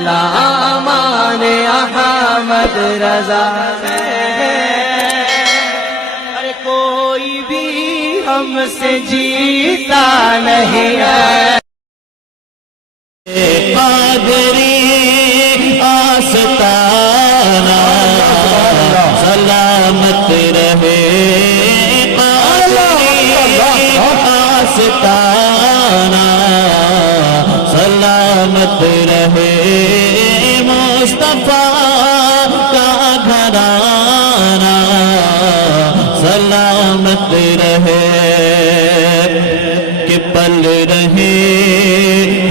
مولا امان احمد رضا ہے، ارے کوئی بھی ہم سے جیتا نہیں ہے۔ قادری آستانہ سلامت رہے، قادری آستانہ سلامت رہے، مصطفیٰ کا گھرانہ سلامت رہے، کہ پل رہے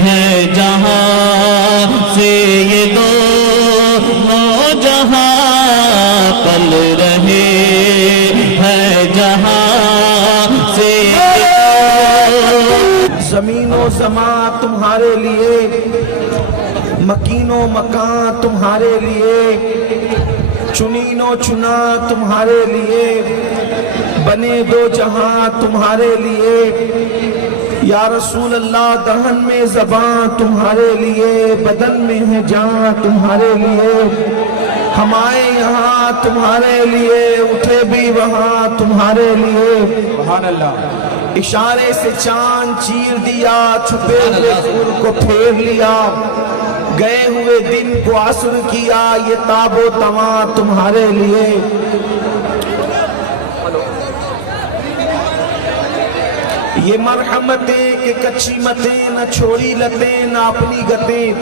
ہیں جہاں سے یہ دونوں جہاں، پل رہے ہیں جہاں سے زمین و زمان تمہارے لیے، مکین و مکان تمہارے لیے، چنین و چنا تمہارے لیے، بنے دو جہاں تمہارے لیے، یا رسول اللہ دہن میں زبان تمہارے لیے، بدن میں ہے جان تمہارے لیے، ہم آئے یہاں تمہارے لیے، اٹھے بھی وہاں تمہارے لیے، سبحان اللہ۔ اشارے سے چاند چیر دیا، چھپے ہوئے نور کو پھیر لیا، گئے ہوئے دن کو عصر کیا، یہ تاب و تواں تمہارے لیے۔ یہ مرحمتیں کہ کچی متیں، نہ چھوڑی لتیں نہ اپنی گتیں،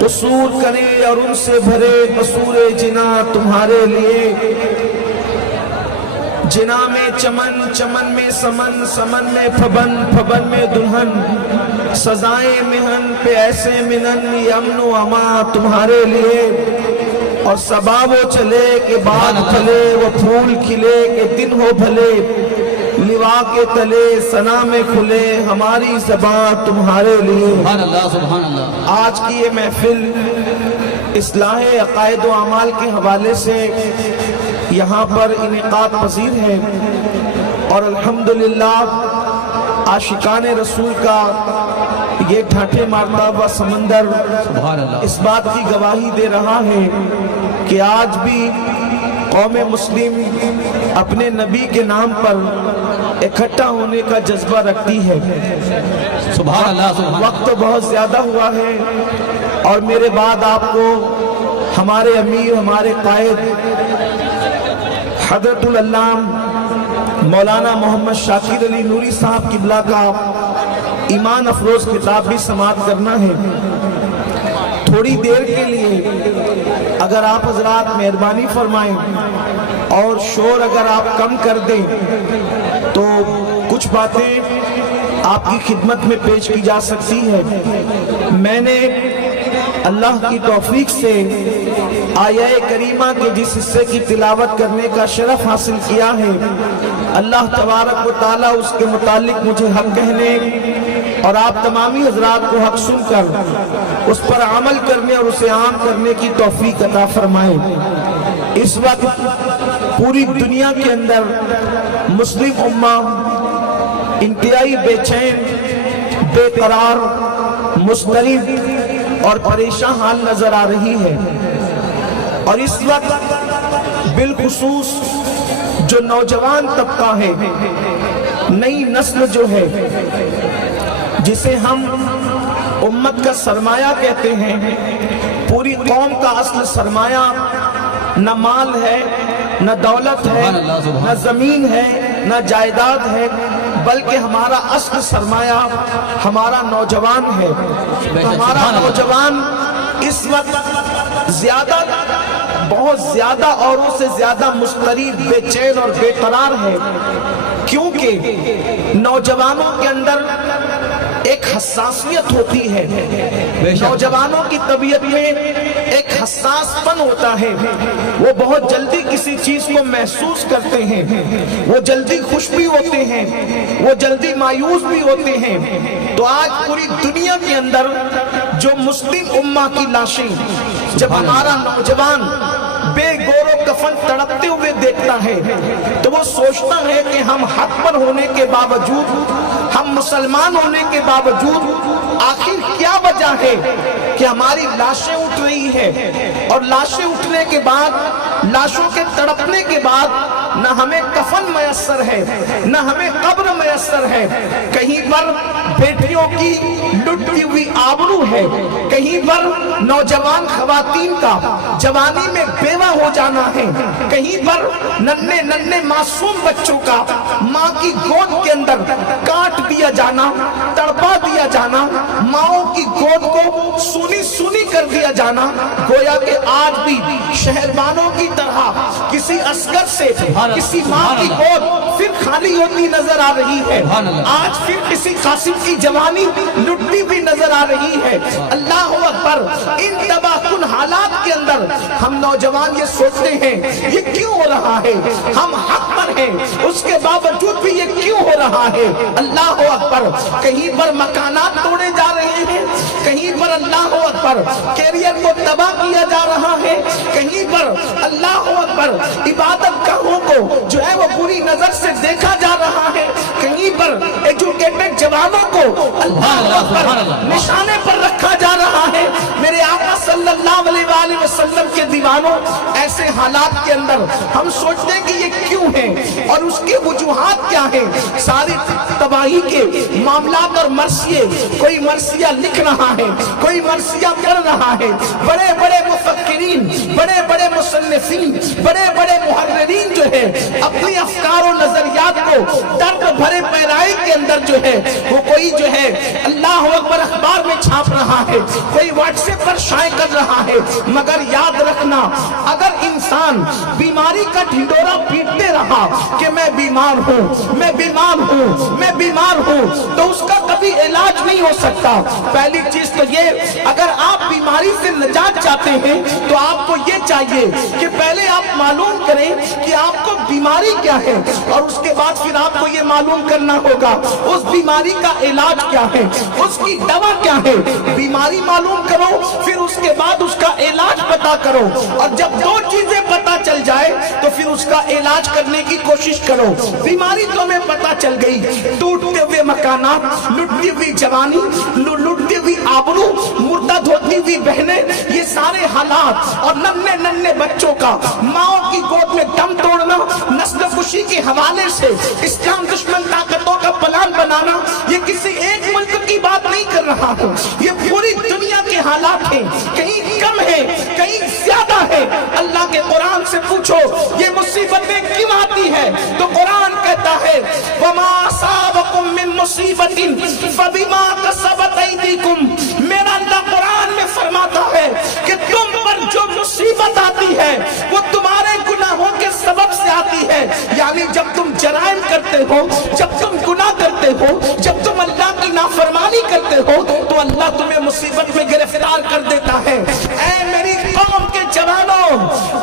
قصور کرے اور ان سے بھرے قصور جنا تمہارے لیے۔ جنا میں چمن، چمن میں سمن، سمن میں پھبن، پھبن میں دلہن، سزائیں مہن پہ ایسے منن، یہ امن و امان تمہارے لیے۔ اور صبا وہ چلے کہ باد پھلے، وہ پھول کھلے کہ دن ہو بھلے، لوا کے تلے ثنا میں کھلے ہماری زبان تمہارے لیے۔ سبحان اللہ سبحان اللہ۔ آج کی یہ محفل اصلاح عقائد و اعمال کے حوالے سے یہاں پر انعقاد پذیر ہے، اور الحمدللہ عاشقان رسول کا یہ ڈھانٹے مارتا ہوا سمندر اس بات کی گواہی دے رہا ہے کہ آج بھی قوم مسلم اپنے نبی کے نام پر اکٹھا ہونے کا جذبہ رکھتی ہے۔ سبحان اللہ سبحان اللہ۔ وقت تو بہت زیادہ ہوا ہے، اور میرے بعد آپ کو ہمارے امیر، ہمارے قائد حضرت العلامہ مولانا محمد شاکر علی نوری صاحب قبلہ کا ایمان افروز کتاب بھی سماعت کرنا ہے۔ تھوڑی دیر کے لیے اگر آپ حضرات مہربانی فرمائیں اور شور اگر آپ کم کر دیں تو کچھ باتیں آپ کی خدمت میں پیش کی جا سکتی ہے۔ میں نے اللہ کی توفیق سے آیہ کریمہ کے جس حصے کی تلاوت کرنے کا شرف حاصل کیا ہے، اللہ تبارک و تعالیٰ اس کے متعلق مجھے حق کہنے اور آپ تمامی حضرات کو حق سن کر اس پر عمل کرنے اور اسے عام کرنے کی توفیق عطا فرمائے۔ اس وقت پوری دنیا کے اندر مسلم امہ انتہائی بے چین، بے قرار، مضطرب اور پریشان حال نظر آ رہی ہے، اور اس وقت بالخصوص جو نوجوان طبقہ ہے، نئی نسل جو ہے، جسے ہم امت کا سرمایہ کہتے ہیں، پوری قوم کا اصل سرمایہ نہ مال ہے، نہ دولت ہے، نہ زمین ہے، نہ جائیداد ہے، بلکہ ہمارا اصل سرمایہ ہمارا نوجوان ہے۔ ہمارا نوجوان اس وقت زیادہ، بہت زیادہ اوروں سے زیادہ مضطرب، بے چین اور بے قرار ہے، کیونکہ نوجوانوں کے اندر ایک حساسیت ہوتی ہے، نوجوانوں کی طبیعت میں ایک حساس پن ہوتا ہے، وہ بہت جلدی کسی چیز کو محسوس کرتے ہیں، وہ جلدی خوش بھی ہوتے ہیں، وہ جلدی مایوس بھی ہوتے ہیں۔ تو آج پوری دنیا کے اندر جو مسلم امہ کی لاشیں جب ہمارا نوجوان بے گور و کفن تڑپتے ہوئے دیکھتا ہے تو وہ سوچتا ہے کہ ہم حق پر ہونے کے باوجود، ہم مسلمان ہونے کے باوجود آخر کیا وجہ ہے کہ کہ ہماری لاشیں اٹھ رہی ہیں اور لاشیں اٹھنے کے بعد، لاشوں کے تڑپنے کے بعد نہ ہمیں کفن میسر ہے نہ ہمیں قبر میسر ہے. کہیں پر بیٹیوں کی لٹتی ہوئی آبرو ہے، کہیں پر نوجوان خواتین کا جوانی میں بیوہ ہو جانا ہے، کہیں پر ننھے ننھے معصوم بچوں کا ماں کی گود کے اندر کاٹ دیا جانا، تڑپا دیا جانا، ماؤں کی گود کو سونی سونی کر دیا جانا. گویا کہ آج بھی شہربانوں کی طرح کسی عسکر سے کسی ماں کی گود پھر خالی ہوتی نظر آ رہی ہے. آج پھر کسی قاسم کی جوانی لٹتی بھی نظر آ رہی ہے. اللہ اکبر. ان تباہ کن حالات کے اندر ہم نوجوان یہ سوچتے ہیں یہ کیوں ہو رہا ہے؟ ہم حق پر ہیں، اس کے باوجود بھی یہ کیوں ہو رہا ہے؟ اللہ اکبر. کہیں پر مکانات توڑے جا رہے ہیں، کہیں پر اللہ اکبر کیریئر کو تباہ کیا جا رہا ہے، کہیں پر اللہ اکبر عبادت گاہوں کو جو ہے وہ بری نظر سے دیکھا جا رہا ہے، کہیں پر ایجوکیٹڈ جوانوں کو اللہ اکبر نشانے پر رکھا جا رہا ہے. میرے آقا صلی اللہ علیہ وآلہ وسلم کے دیوانوں، ایسے حالات کے اندر ہم سوچتے ہیں کہ یہ کیوں ہے اور اس کی وجوہات کیا ہیں. ساری تباہی کے معاملات اور مرثیے، کوئی مرثیہ لکھ رہا ہے، کوئی مرثیہ کر رہا ہے. بڑے بڑے مفکرین، بڑے بڑے مصنفین، بڑے بڑے محررین جو ہے اپنی افکار و نظریات کو درد بھرے پیرائی کے اندر جو ہے وہ کوئی جو ہے اللہ اکبر اخبار میں چھاپ رہا ہے، کوئی واٹس ایپ پر شائع کر رہا ہے. مگر یاد رکھنا، اگر انسان بیماری کا ڈھنڈورا پیٹتے رہا کہ میں بیمار ہوں، میں بیمار ہوں، میں بیمار ہوں، تو اس کا کبھی علاج نہیں ہو سکتا. پہلی چیز تو یہ، اگر آپ بیماری سے نجات چاہتے ہیں تو آپ کو یہ چاہیے کہ پہلے آپ معلوم کریں کہ آپ کو بیماری کیا ہے، اور اس کے بعد پھر آپ کو یہ معلوم کرنا ہوگا اس بیماری کا علاج کیا ہے، اس کی دوا کیا ہے. بیماری معلوم کرو، پھر اس کے بعد اس کا علاج پتا کرو، اور جب دو چیزیں پتا چل جائے تو پھر اس کا علاج کرنے کی کوشش کرو. بیماری تو ہمیں پتا چل گئی، ٹوٹتے ہوئے مکانات، لٹتی ہوئی جوانی، لٹتی ہوئی آبرو، مرتد ہوتی ہوئی بہنیں، یہ سارے حالات، اور ننھے ننھے بچوں کا ماؤں کی گود میں دم توڑنا، نسل کشی کے حوالے سے اسلام دشمن طاقتوں کا پلان بنانا، یہ کسی ایک ملک کی بات نہیں کر رہا ہوں، یہ پوری دنیا کے حالات ہیں. کہیں کم ہے، کہیں زیادہ ہے. اللہ کے قرآن سے پوچھو یہ مصیبتیں کیوں آتی ہے تو قرآن کہتا ہے وَمَا أَصَابَكُم مِّن مُّصِيبَةٍ فَبِمَا كَسَبَتْ أَيْدِيكُمْ. میرا اللہ قرآن میں فرماتا ہے کہ تم پر جو مصیبت آتی ہے وہ تمہارے گناہوں کے سبب سے آتی ہے. یعنی جب تم جرائم کرتے ہو، جب تم گناہ کرتے ہو، جب تم اللہ کی نافرمانی کرتے ہو تو اللہ تمہیں مصیبت میں گرفتار کر دیتا ہے. اے میری قوم کے جوانوں،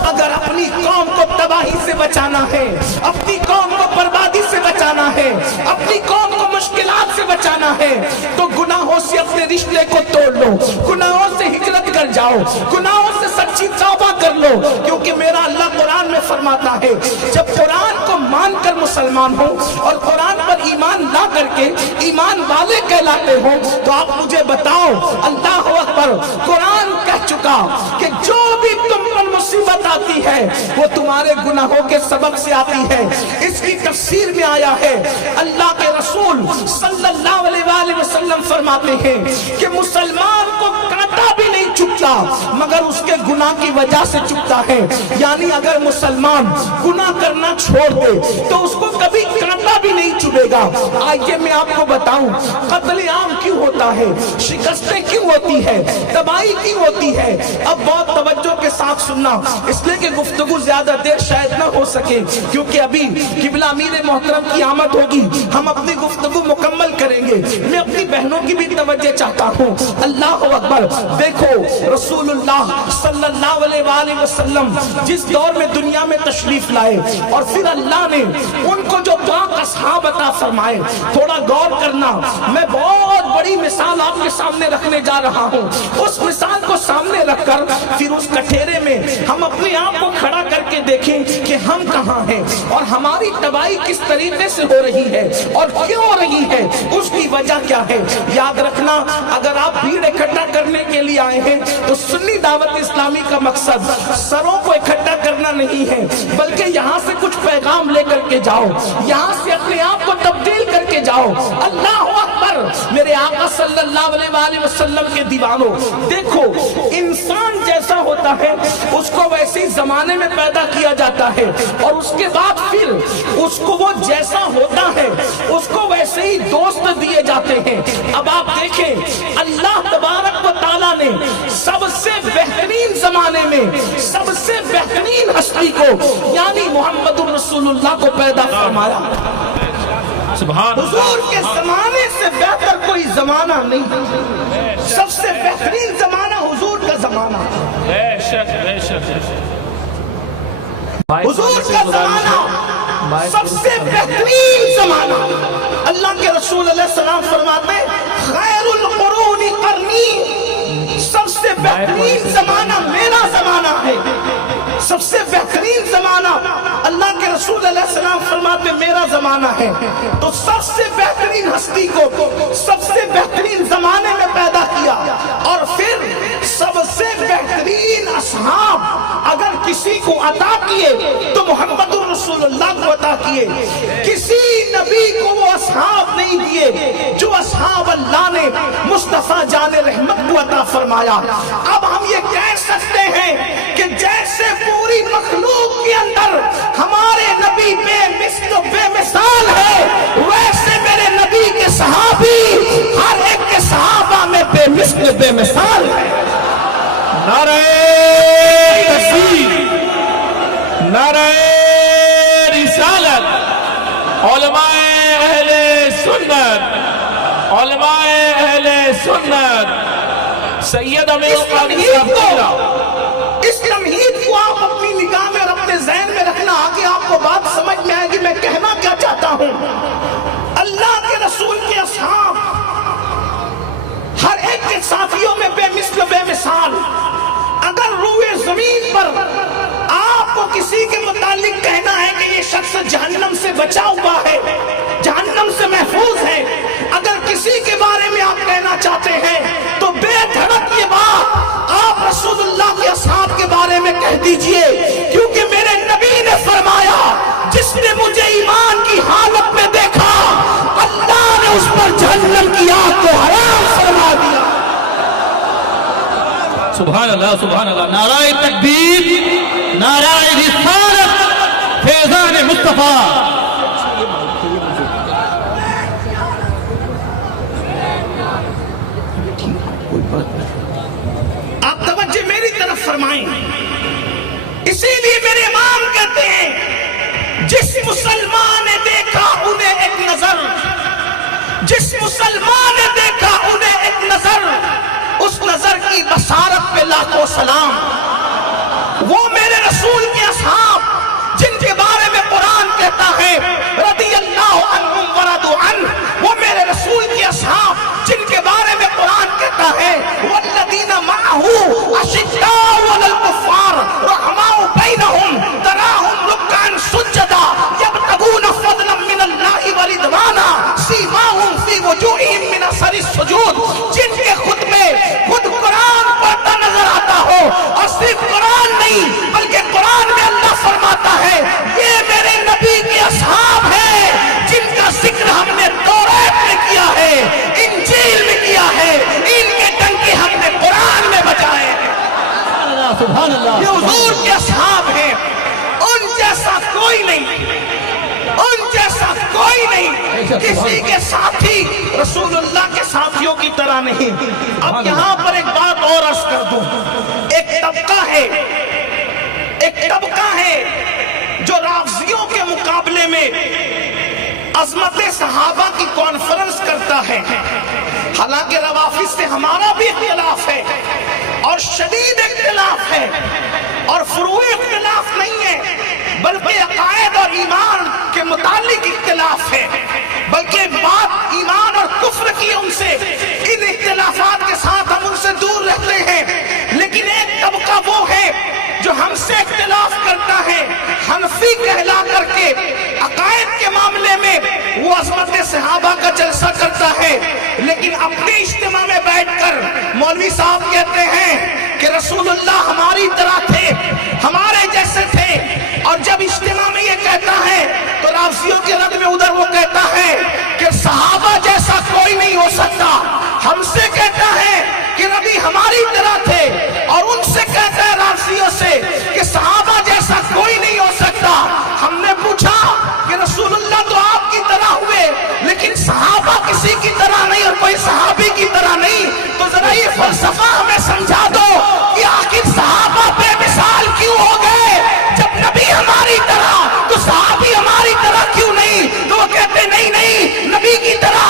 اگر اپنی قوم کو تباہی سے بچانا ہے، اپنی قوم کو بربادی سے بچانا ہے، اپنی قوم کو مشکلات سے بچانا ہے تو گناہوں سے اپنے رشتے کو توڑ لو، گناہوں سے ہجرت کر جاؤ، گناہوں سے سچی توبہ کر لو. کیونکہ میرا اللہ قرآن میں فرماتا ہے جب قرآن کو مان کر مسلمان ہو اور قرآن پر ایمان لا کر کے ایمان والے کہلاتے ہو تو آپ مجھے بتاؤ، اللہ اکبر، قرآن کہہ چکا کہ جو بھی تم پر مصیبت آتی ہے وہ تمہارے گناہوں کے سبب سے آتی ہے. اس کی تفسیر میں آیا ہے اللہ کے رسول صلی اللہ علیہ وآلہ وسلم فرماتے ہیں کہ مسلمان کو کانٹا بھی نہیں چبھتا مگر اس کے گناہ کی وجہ سے چبھتا ہے. یعنی اگر مسلمان گناہ کرنا چھوڑ دے تو اس کو کبھی کانٹا بھی نہیں چبھے گا. آئیے میں آپ کو بتاؤں قتل عام کیوں ہوتا ہے، شکستیں کیوں ہوتی ہے، تباہی کیوں ہوتی ہے. اب بہت توجہ کے ساتھ سننا، اس لیے کہ گفتگو زیادہ دیر شاید نہ ہو سکے کیونکہ ابھی قبلہ امیر محترم کی آمد ہوگی، ہم اپنی گفتگو مکمل کریں گے. میں اپنی بہنوں کی بھی توجہ چاہتا ہوں. اللہ اکبر. دیکھو رسول اللہ صلی اللہ علیہ وآلہ وسلم جس دور میں دنیا میں تشریف لائے اور پھر اللہ نے ان کو جو پاک اصحاب عطا فرمائے، تھوڑا غور کرنا. میں بہت بڑی مثال آپ کے سامنے رکھنے جا رہا ہوں. اس مثال کو سامنے رکھ کر پھر اس کٹھیرے میں ہم اپنے آپ کو کھڑا کر کے دیکھیں کہ ہم کہاں ہیں اور ہماری تباہی کس طریقے سے ہو رہی ہے اور کیوں ہو رہی ہے، اس کی وجہ کیا ہے۔ یاد رکھنا، اگر آپ بھیڑ اکٹھا کرنے کے لیے آئے ہیں تو سنی دعوت اسلامی کا مقصد سروں کو اکٹھا کرنا نہیں ہے، بلکہ یہاں سے کچھ پیغام لے کر کے جاؤ، یہاں سے اپنے آپ کو تبدیل کر کے جاؤ۔ اللہ اکبر، میرے آقا صلی اللہ علیہ وآلہ وسلم کے دیوانوں، دیکھو انسان جیسا ہوتا ہے اس کو ویسے ہی زمانے میں پیدا کیا جاتا ہے، اور اس کے بعد پھر اس کو وہ جیسا ہوتا ہے اس کو ویسے ہی دوست دیے جاتے ہیں۔ اب آپ دیکھیں، اللہ تبارک و تعالیٰ نے سب سے بہترین زمانے میں سب سے بہترین ہستی کو یعنی محمد الرسول اللہ کو پیدا فرمایا۔ حضور کے زمانے سے بہتر کوئی زمانہ نہیں، سب سے بہترین زمانہ حضور کا زمانہ، حضور کا زمانہ سب سے بہترین زمانہ۔ اللہ کے رسول علیہ السلام فرماتے خیر القرون قرنی، سب سے بہترین زمانہ میرا زمانہ ہے، سب سے بہترین زمانہ اللہ کے رسول علیہ السلام فرماتے میرا زمانہ ہے۔ تو سب سے بہترین ہستی کو سب سے بہترین زمانے میں پیدا کیا، اور پھر سب سے بہترین اصحاب اگر کسی کو عطا کیے تو محمد الرسول اللہ کو عطا کیے۔ کسی نبی کو وہ اصحاب نہیں دیے جو اصحاب اللہ نے مصطفیٰ جان رحمت کو عطا فرمایا۔ اب ہم یہ کہہ سکتے ہیں کہ جیسے پوری مخلوق کے اندر ہمارے نبی بے مثل و بے مثال ہے، ویسے میرے نبی کے صحابی ہر ایک کے صحابہ میں بے مثل و بے مثال ہے۔ نعرہ تکبیر، نعرہ رسالت، علماء اہل سنت، علماء اہل سنت، سید امیر القادری صاحب، اس تمہید کو آپ اپنی نگاہ میں اور اپنے ذہن میں رکھنا، آگے آپ کو بات سمجھ میں آئے گی میں کہنا کیا چاہتا ہوں۔ اللہ کے رسول کے اصحاب ہر ایک کے ساتھیوں میں بے مثل بے مثال۔ اگر روئے زمین پر آپ کو کسی کے متعلق کہنا ہے کہ یہ شخص جہنم سے بچا ہوا ہے، جہنم سے محفوظ ہے، اگر کسی کے بارے میں آپ کہنا چاہتے ہیں تو بے دھڑک یہ بات آپ رسول اللہ کے اصحاب کے بارے میں کہہ دیجئے، کیونکہ میرے نبی نے فرمایا جس نے مجھے ایمان کی حالت میں دیکھا اللہ نے اس پر جہنم کی آگ کو حرام فرما دیا۔ سبحان اللہ، سبحان اللہ، نعرہ تکبیر، نعرہ رسالت، فیضان مصطفیٰ۔ آپ توجہ میری طرف فرمائیں، اسی لیے میرے امام کہتے ہیں جس مسلمان نے دیکھا انہیں ایک نظر، جس مسلمان نے دیکھا انہیں ایک نظر، اس نظر کی بصارت پہ لاکھوں سلام۔ وہ میرے رسول کے اصحاب جن کے بارے میں قرآن کہتا ہے رضی اللہ عنہم ورضوا عنہ، وہ میرے رسول کے اصحاب جن کے بارے میں قرآن کہتا ہے والذین معہ اشداء علی الکفار رحماء بینہم تراہم رکعا سجدا یبتغون فضلا من اللہ ورضوانا سیماہم فی وجوہہم من اثر السجود، جن کے خطبے خود قرآن پڑھتا نظر آتا ہو، اور صرف قرآن نہیں بلکہ قرآن میں اللہ فرماتا ہے یہ میرے نبی کے اصحاب ہیں جن کا ذکر ہم نے توریت میں کیا ہے، انجیل میں کیا ہے، ان کے ڈنکے ہم نے قرآن میں بجائے ہیں۔ سبحان اللہ، یہ حضور کے اصحاب ہیں، ان جیسا کوئی نہیں، ان جیسا کوئی نہیں، کسی کے ساتھی رسول اللہ کے ساتھیوں کی طرح نہیں۔ اب یہاں پر ایک بات اور عرض کر دوں، ایک طبقہ ہے جو رافضیوں کے مقابلے میں عظمت صحابہ کی کانفرنس کرتا ہے، حالانکہ روافض سے ہمارا بھی اختلاف ہے اور شدید اختلاف ہے، اور فروع اختلاف نہیں ہے بلکہ عقائد اور ایمان کے متعلق اختلاف ہے، بلکہ بات ایمان اور کفر کی ان سے، ان اختلافات کے ساتھ ہم ان سے دور رہتے ہیں۔ لیکن ایک طبقہ وہ ہے جو ہم سے اختلاف کرتا ہے अज़मत सहाबा का जलसा करता है, लेकिन अपने इज्तिमा में बैठकर मौलवी साहब कहते हैं कि रसूलुल्लाह हमारी तरह थे, हमारे जैसे थे। और जब इज्तिमा में ये कहता है तो राफियों के रद में उधर वो कहता है कि सहाबा जैसा कोई नहीं हो सकता। हमसे कहता है कि नबी हमारी तरह थे, और उनसे कहता है राफियों से कि सहाबा जैसा कोई नहीं हो सकता। हमने पूछा कि रसूलुल्लाह तो आपकी तरह हुए, लेकिन सहाबा किसी की तरह नहीं और कोई सहाबी की तरह नहीं, तो जरा ये फलसफा हमें समझा दो कि आखिर सहाबा बेमिसाल क्यों हो गए? जब नबी हमारी तरह तो सहाबी हमारी तरह क्यों नहीं? तो वो कहते नहीं नहीं, नबी की तरह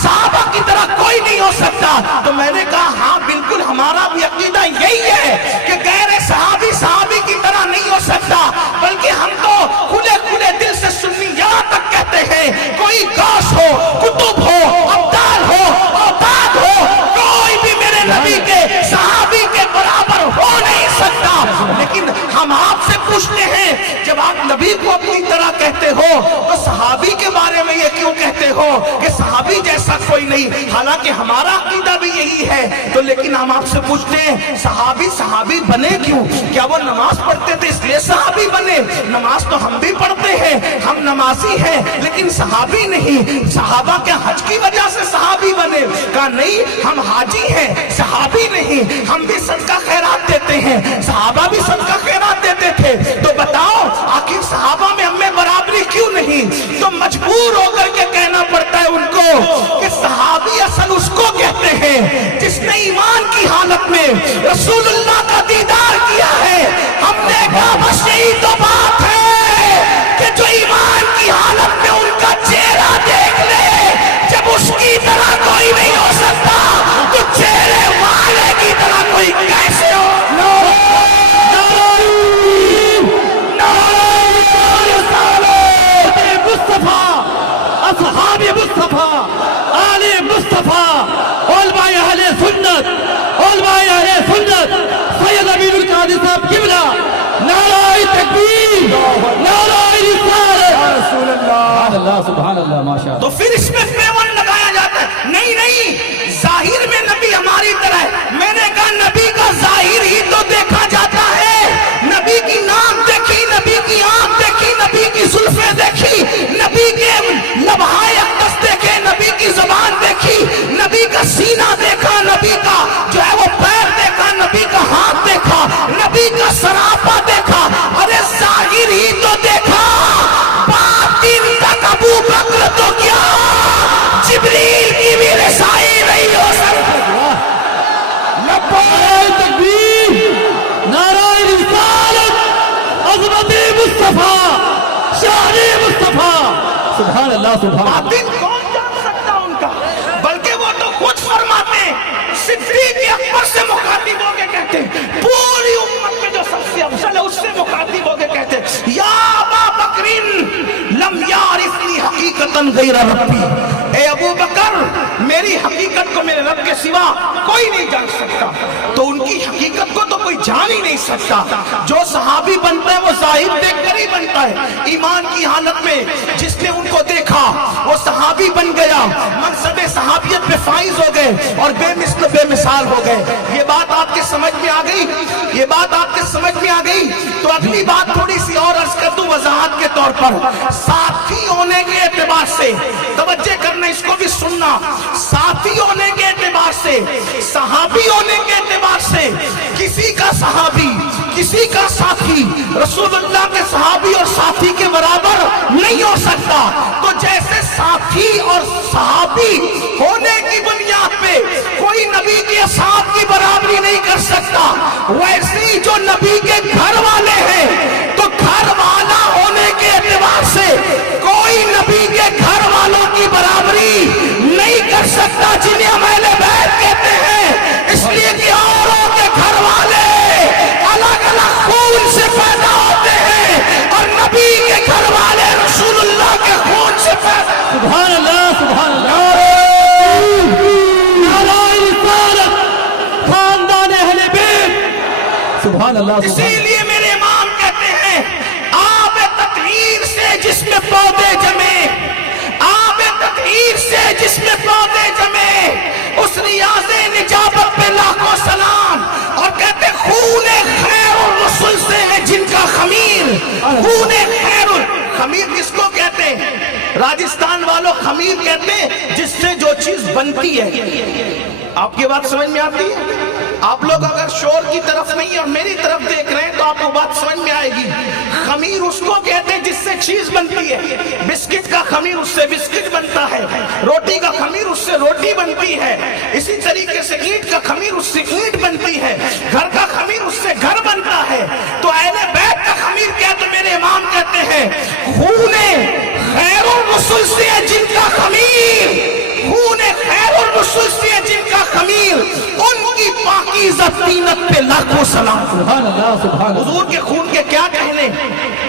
सहाबा की तरह कोई नहीं हो सकता। तो मैंने कहा हाँ बिल्कुल, हमारा भी अकीदा यही है कि गैर सहाबी सहाबी की तरह नहीं हो सकता, बल्कि हम तो खुले खुले दिल से सुन्नी यहाँ तक कहते हैं, कोई गौस हो, कुतुब हो, अब्दाल हो, औताद हो, कोई भी मेरे नबी के सहाबी के बराबर हो नहीं सकता। लेकिन हम आपसे पूछते हैं, जब आप नबी को अपनी तरह कहते हो तो सहाबी के बारे में ये क्यों कहते हो कि सहाबी जैसा कोई नहीं? हालांकि हमारा अकीदा भी यही है। तो लेकिन हम आपसे पूछते हैं, सहाबी सहाबी बने क्यों? क्या वो नमाज पढ़ते थे इसलिए सहाबी बने? नमाज तो हम भी पढ़ते हैं, हम नमाजी हैं, लेकिन सहाबी नहीं। सहाबा क्या हज की वजह से सहाबी बने? कहा नहीं, हम हाजी हैं, सहाबी नहीं। हम भी सदका खैरात देते हैं, सहाबा भी सदका खैरात देते थे। तो बताओ आखिर सहाबा में हमें बराबरी क्यों नहीं? तो मजबूर होकर के कहना पड़ता है उनको कि सहाबी असल उसको कहते हैं जिसने ईमान की हालत में रसूलुल्लाह का दीदार किया है। हमने कहा बस यही तो बात है कि जो ईमान की हालत में उनका चेहरा देख ले, जब उसकी तरह कोई नहीं हो सकता, तो चेहरे वाले की तरह कोई कैसे हो? असहाब मुस्तफा, आले मुस्तफा, उलमाए अहले सुन्नत, उलमाए अहले सुन्नत, सैयद अमीरुल कादी साहब किबला, नाराए तकबीर, नाराए रिसालत, सुभान अल्लाह, सुभान अल्लाह, माशाअल्लाह। तो फिर इसमें पेवन लगाया जाता है, नहीं नहीं, जाहिर में नबी हमारी तरह है। मैंने कहा नबी का जाहिर ही तो देखा जाता है। नबी की नाक देखी, नबी की आंख देखी, नबी की जुल्फे देखी, नबी के लबहाए अक़दस देखे, नबी की ज़बान देखी, नबी का सीना देखा, नबी का जो है वो पैर देखा, नबी का हाथ देखा, नबी का सरापा देखा। अरे जाहिर ही तो देखा, बातिन तक अबू बकर तो क्या जिब्रील की भी रसाई नहीं हो सकती। नाराए तकबीर, नाराए रिसालत, अज़मत मुस्तफा, शान मुस्तफा, सुभान अल्लाह, सुभान अल्लाह। बातिन कौन जान सकता उनका? बल्कि वो तो खुद फरमाते, सिद्दीक़ अकबर से मुखातिब होके कहते, पूरी उम्मत में जो सबसे अफजल है उससे मुखातिब होके कहते, या अबा बकरिन लम यारिफनी हकीकतन गैर रब्बी। ए अबू बकर, मेरी हकीकत को मेरे रब के सिवा कोई नहीं जान सकता। तो उनकी हकीकत को तो कोई जान ही नहीं सकता। जो सहाबी बनता है वो जाहिर देखकर ही बनता है। ईमान की हालत में जिसने उनको देखा वो सहाबी बन गया, मनसबे सहाबियत पे फाइज हो गए और बेमिसल बेमिसाल हो गए। ये बात आपके समझ में आ गई? ये बात आपके समझ में आ गई? तो अगली बात थोड़ी सी और अर्ज कर दूं वजाहत के तौर पर। साथी होने के एतबार से तवज्जो करना, इसको भी सुनना। साथी होने के एतबार से, सहाबी होने के एतबार से किसी का सहाबी, किसी का साथी रसूलुल्लाह के सहाबी और साथी के बराबर नहीं हो सकता। तो जैसे साथी और सहाबी होने की बुनियाद पे कोई नबी के साथ की बराबरी नहीं कर सकता, वैसे ही जो नबी के घर वाले हैं, तो घर वाला होने के एतबार से कोई नबी के घर वालों की बराबरी नहीं कर सकता, जिन्हें हम अहले बैत कहते हैं। इसलिए कि औरों के घर वाले अलग अलग खून से पैदा होते हैं और नबी के घर वाले रसूलुल्लाह के खून से पैदा। सुभान अल्लाह, सुभान अल्लाह, नाराए रिसालत, खानदान अहले बैत, सुभान अल्लाह। इसीलिए मेरे इमाम कहते हैं, आब तत्हीर से जिसमें पौधे जमे, आब خمیر سے جس میں پودے جمے، اس ریاض نجابت پہ لاکھوں سلام. اور کہتے خون خیر الرسل سے ہے جن کا خمیر. خون خیر خمیر کس کو کہتے ہیں؟ راجستھان والوں خمیر کہتے ہیں جس سے جو چیز بنتی ہے. آپ کی بات سمجھ میں آتی ہے؟ آپ لوگ اگر شور کی طرف نہیں اور میری طرف دیکھ رہے ہیں تو آپ کو بات سمجھ میں آئے گی. خمیر اس کو کہتے ہیں جس سے چیز بنتی ہے. بسکٹ کا خمیر اس سے بسکٹ بنتا ہے، روٹی کا خمیر اس سے روٹی بنتی ہے، اسی طریقے سے اینٹ کا خمیر اس سے اینٹ بنتی ہے، گھر کا خمیر اس سے گھر بنتا ہے. تو اہل بیت کا خمیر کیا؟ تو میرے امام کہتے ہیں خون خیر الرسل سے ہے جن کا خمیر. خون خیر الرسل سے ہے جن کا خمیر. ان کی پاکیزہ طینت پہ لاکھوں سلام. سبحان اللہ سبحان اللہ. حضور کے خون کے کیا کہنے،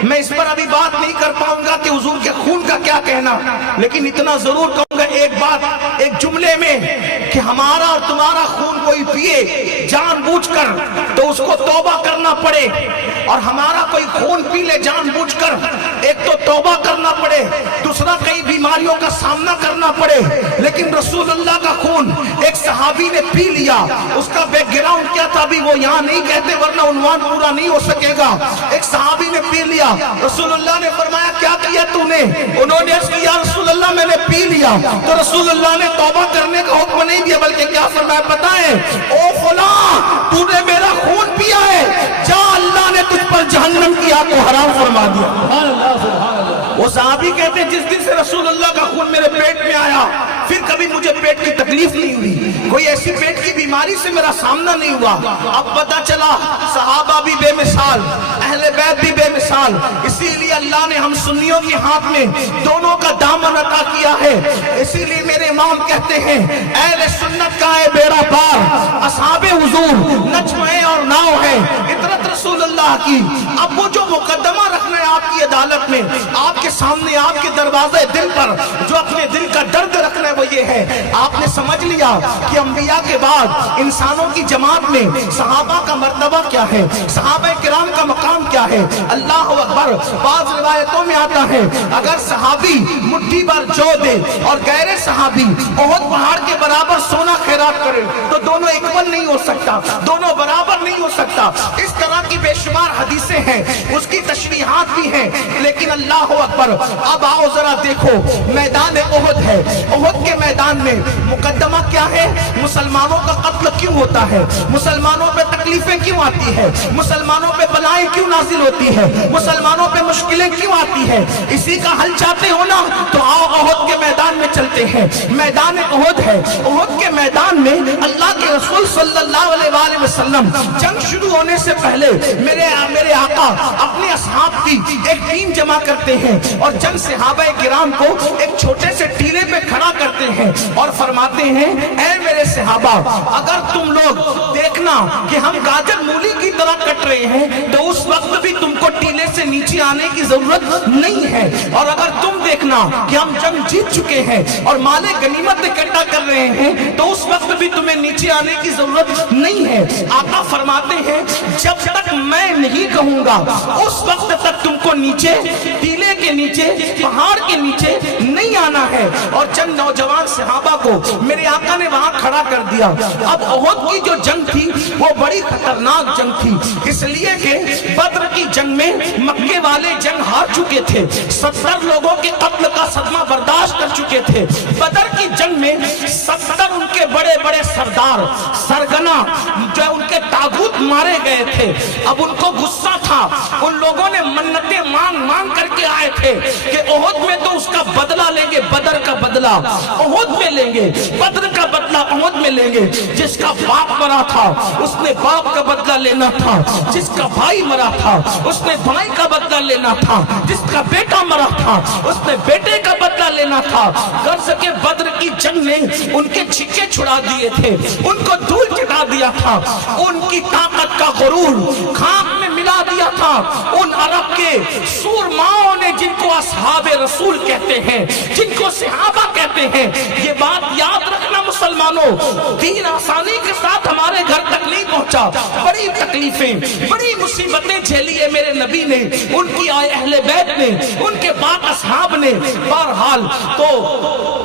میں اس پر ابھی بات نہیں کر پاؤں گا کہ حضور کے خون کا کیا کہنا، لیکن اتنا ضرور کہوں گا ایک بات ایک جملے میں کہ ہمارا اور تمہارا خون کوئی پیے جان بوجھ کر تو اس کو توبہ کرنا پڑے، اور ہمارا کوئی خون پی لے جان بوجھ کر ایک تو توبہ کرنا پڑے، دوسرا کئی بیماریوں کا سامنا کرنا پڑے. لیکن رسول اللہ کا خون ایک صحابی نے پی لیا، اس کا بیک گراؤنڈ کیا تھا ابھی وہ یہاں نہیں کہتے ورنہ عنوان پورا نہیں ہو سکے گا. ایک صحابی نے پی لیا، رسول اللہ نے فرمایا کیا کیا تو نے؟ انہوں نے عرض کیا رسول اللہ میں نے پی لیا. تو رسول اللہ نے توبہ کرنے کا حکم نہیں دیا بلکہ کیا فرمایا پتہ ہے؟ او فلاں تو نے میرا خون پیا ہے، جا اللہ نے تجھ پر جہنم کی آگ کو حرام فرما دیا. سبحان اللہ سبحان اللہ. وہ صحابی کہتے ہیں جس دن سے رسول اللہ کا خون میرے پیٹ میں آیا پھر کبھی مجھے پیٹ کی تکلیف نہیں ہوئی، کوئی ایسی پیٹ کی بیماری سے میرا سامنا نہیں ہوا. اب پتہ چلا صحابہ بھی بے مثال، اہل بیت بھی بے مثال، اسی لیے اللہ نے ہم سنیوں کے ہاتھ میں دونوں کا دامن عطا کیا ہے. اسی لیے میرے امام کہتے ہیں اہل سنت کا ہے بیڑا پار، اصحاب حضور نجم ہے اور ناؤ ہے، اطرت رسول اللہ کی. اب وہ جو مقدمہ رکھنا ہے آپ کی عدالت میں، آپ کے سامنے آپ کے دروازے دل پر جو اپنے دل کا درد رکھنا ہے وہ یہ ہے آپ نے سمجھ لیا کہ انبیاء کے بعد انسانوں کی جماعت میں صحابہ کا مرتبہ کیا ہے، صحابہ کرام کا مقام کیا ہے. اللہ اکبر. بعض روایتوں میں آتا ہے اگر صحابی مٹھی بھر جو دے اور غیر صحابی احد پہاڑ کے برابر سونا خیرات کرے تو دونوں اکول نہیں ہو سکتا، دونوں برابر نہیں ہو سکتا. اس طرح کی بے شمار حدیثیں ہیں، اس کی تشریحات بھی ہیں. لیکن اللہ اکبر. اب آؤ ذرا دیکھو میدان احد ہے، احد کے میدان میں مقدمہ کیا ہے؟ مسلمانوں کا قتل کیوں ہوتا ہے، مسلمانوں پہ تکلیفیں کیوں آتی ہے، مسلمانوں پہ بلائیں کیوں نازل ہوتی ہے، مسلمانوں پہ مشکلیں کیوں آتی ہے. اسی کا حل چاہتے ہو نا تو آؤ احد کے میدان میں چلتے ہیں. میدان احد ہے، احد کے میدان میں اللہ کے رسول صلی اللہ علیہ وآلہ وسلم جنگ شروع ہونے سے پہلے میرے آقا اپنے اصحاب کی ایک ٹیم جمع کرتے ہیں اور چند صحابہ کرام کو ایک چھوٹے سے ٹیلے پہ کھڑا کرتے ہیں اور فرماتے ہیں اے میرے صحابہ اگر تم لوگ دیکھنا کہ ہم گاجر مولی کی طرح کٹ رہے ہیں تو اس وقت بھی تم کو ٹیلے سے نیچے آنے کی ضرورت نہیں ہے، اور اگر تم دیکھنا کہ ہم جنگ جیت چکے ہیں اور مال غنیمت اکٹھا کر رہے ہیں تو اس وقت بھی تمہیں نیچے آنے کی ضرورت نہیں ہے. آقا فرماتے ہیں جب تک میں نہیں کہوں گا اس وقت تک تم کو نیچے ٹیلے کے نیچے پہاڑ کے نیچے نہیں آنا ہے. اور چند نوجوان صحابہ کو میرے آقا نے وہاں کھڑا کر دیا. اب احد کی جو جنگ تھی وہ بڑی خطرناک جنگ تھی، اس لیے کہ بدر کی جنگ میں مکے والے جنگ ہار چکے تھے، 70 لوگوں کے قتل کا صدمہ برداشت کر چکے تھے. بدر کی جنگ میں 70 ان کے بڑے بڑے سردار سرگنا جو ان کے تاغوت مارے گئے تھے. اب ان کو غصہ تھا، ان لوگوں نے منتیں مانگ کر کے آئے تھے کہ احد میں تو اس کا بدلہ لیں گے، بدر کا بدلہ احد میں لیں گے، بدر کا بدلہ احد میں لیں گے. جس کا باپ مرا تھا اس نے باپ کا بدلہ لینا تھا، جس کا بھائی مرا تھا اس نے بھائی کا بدلہ لینا تھا، جس کا بیٹا مرا تھا اس نے بیٹے کا بدلہ لینا تھا. غرض کے بدر کی جنگ میں ان کے چھکے چھڑا دیے تھے، ان کو دھول چٹا دیا تھا. ان کی طاقت کا غرور خاک میں ملا دیا تھا ان عرب کے سورماؤں نے جن کو اصحاب رسول کہتے ہیں، جن کو صحابہ کہتے ہیں۔ یہ بات یاد رکھنا مسلمانوں، دین آسانی کے ساتھ ہمارے گھر تک نہیں پہنچا، بڑی تکلیفیں، بڑی مصیبتیں جھیلی ہے میرے نبی نے، ان کی اہل بیت نے، ان کے بعد اصحاب نے۔ بہرحال تو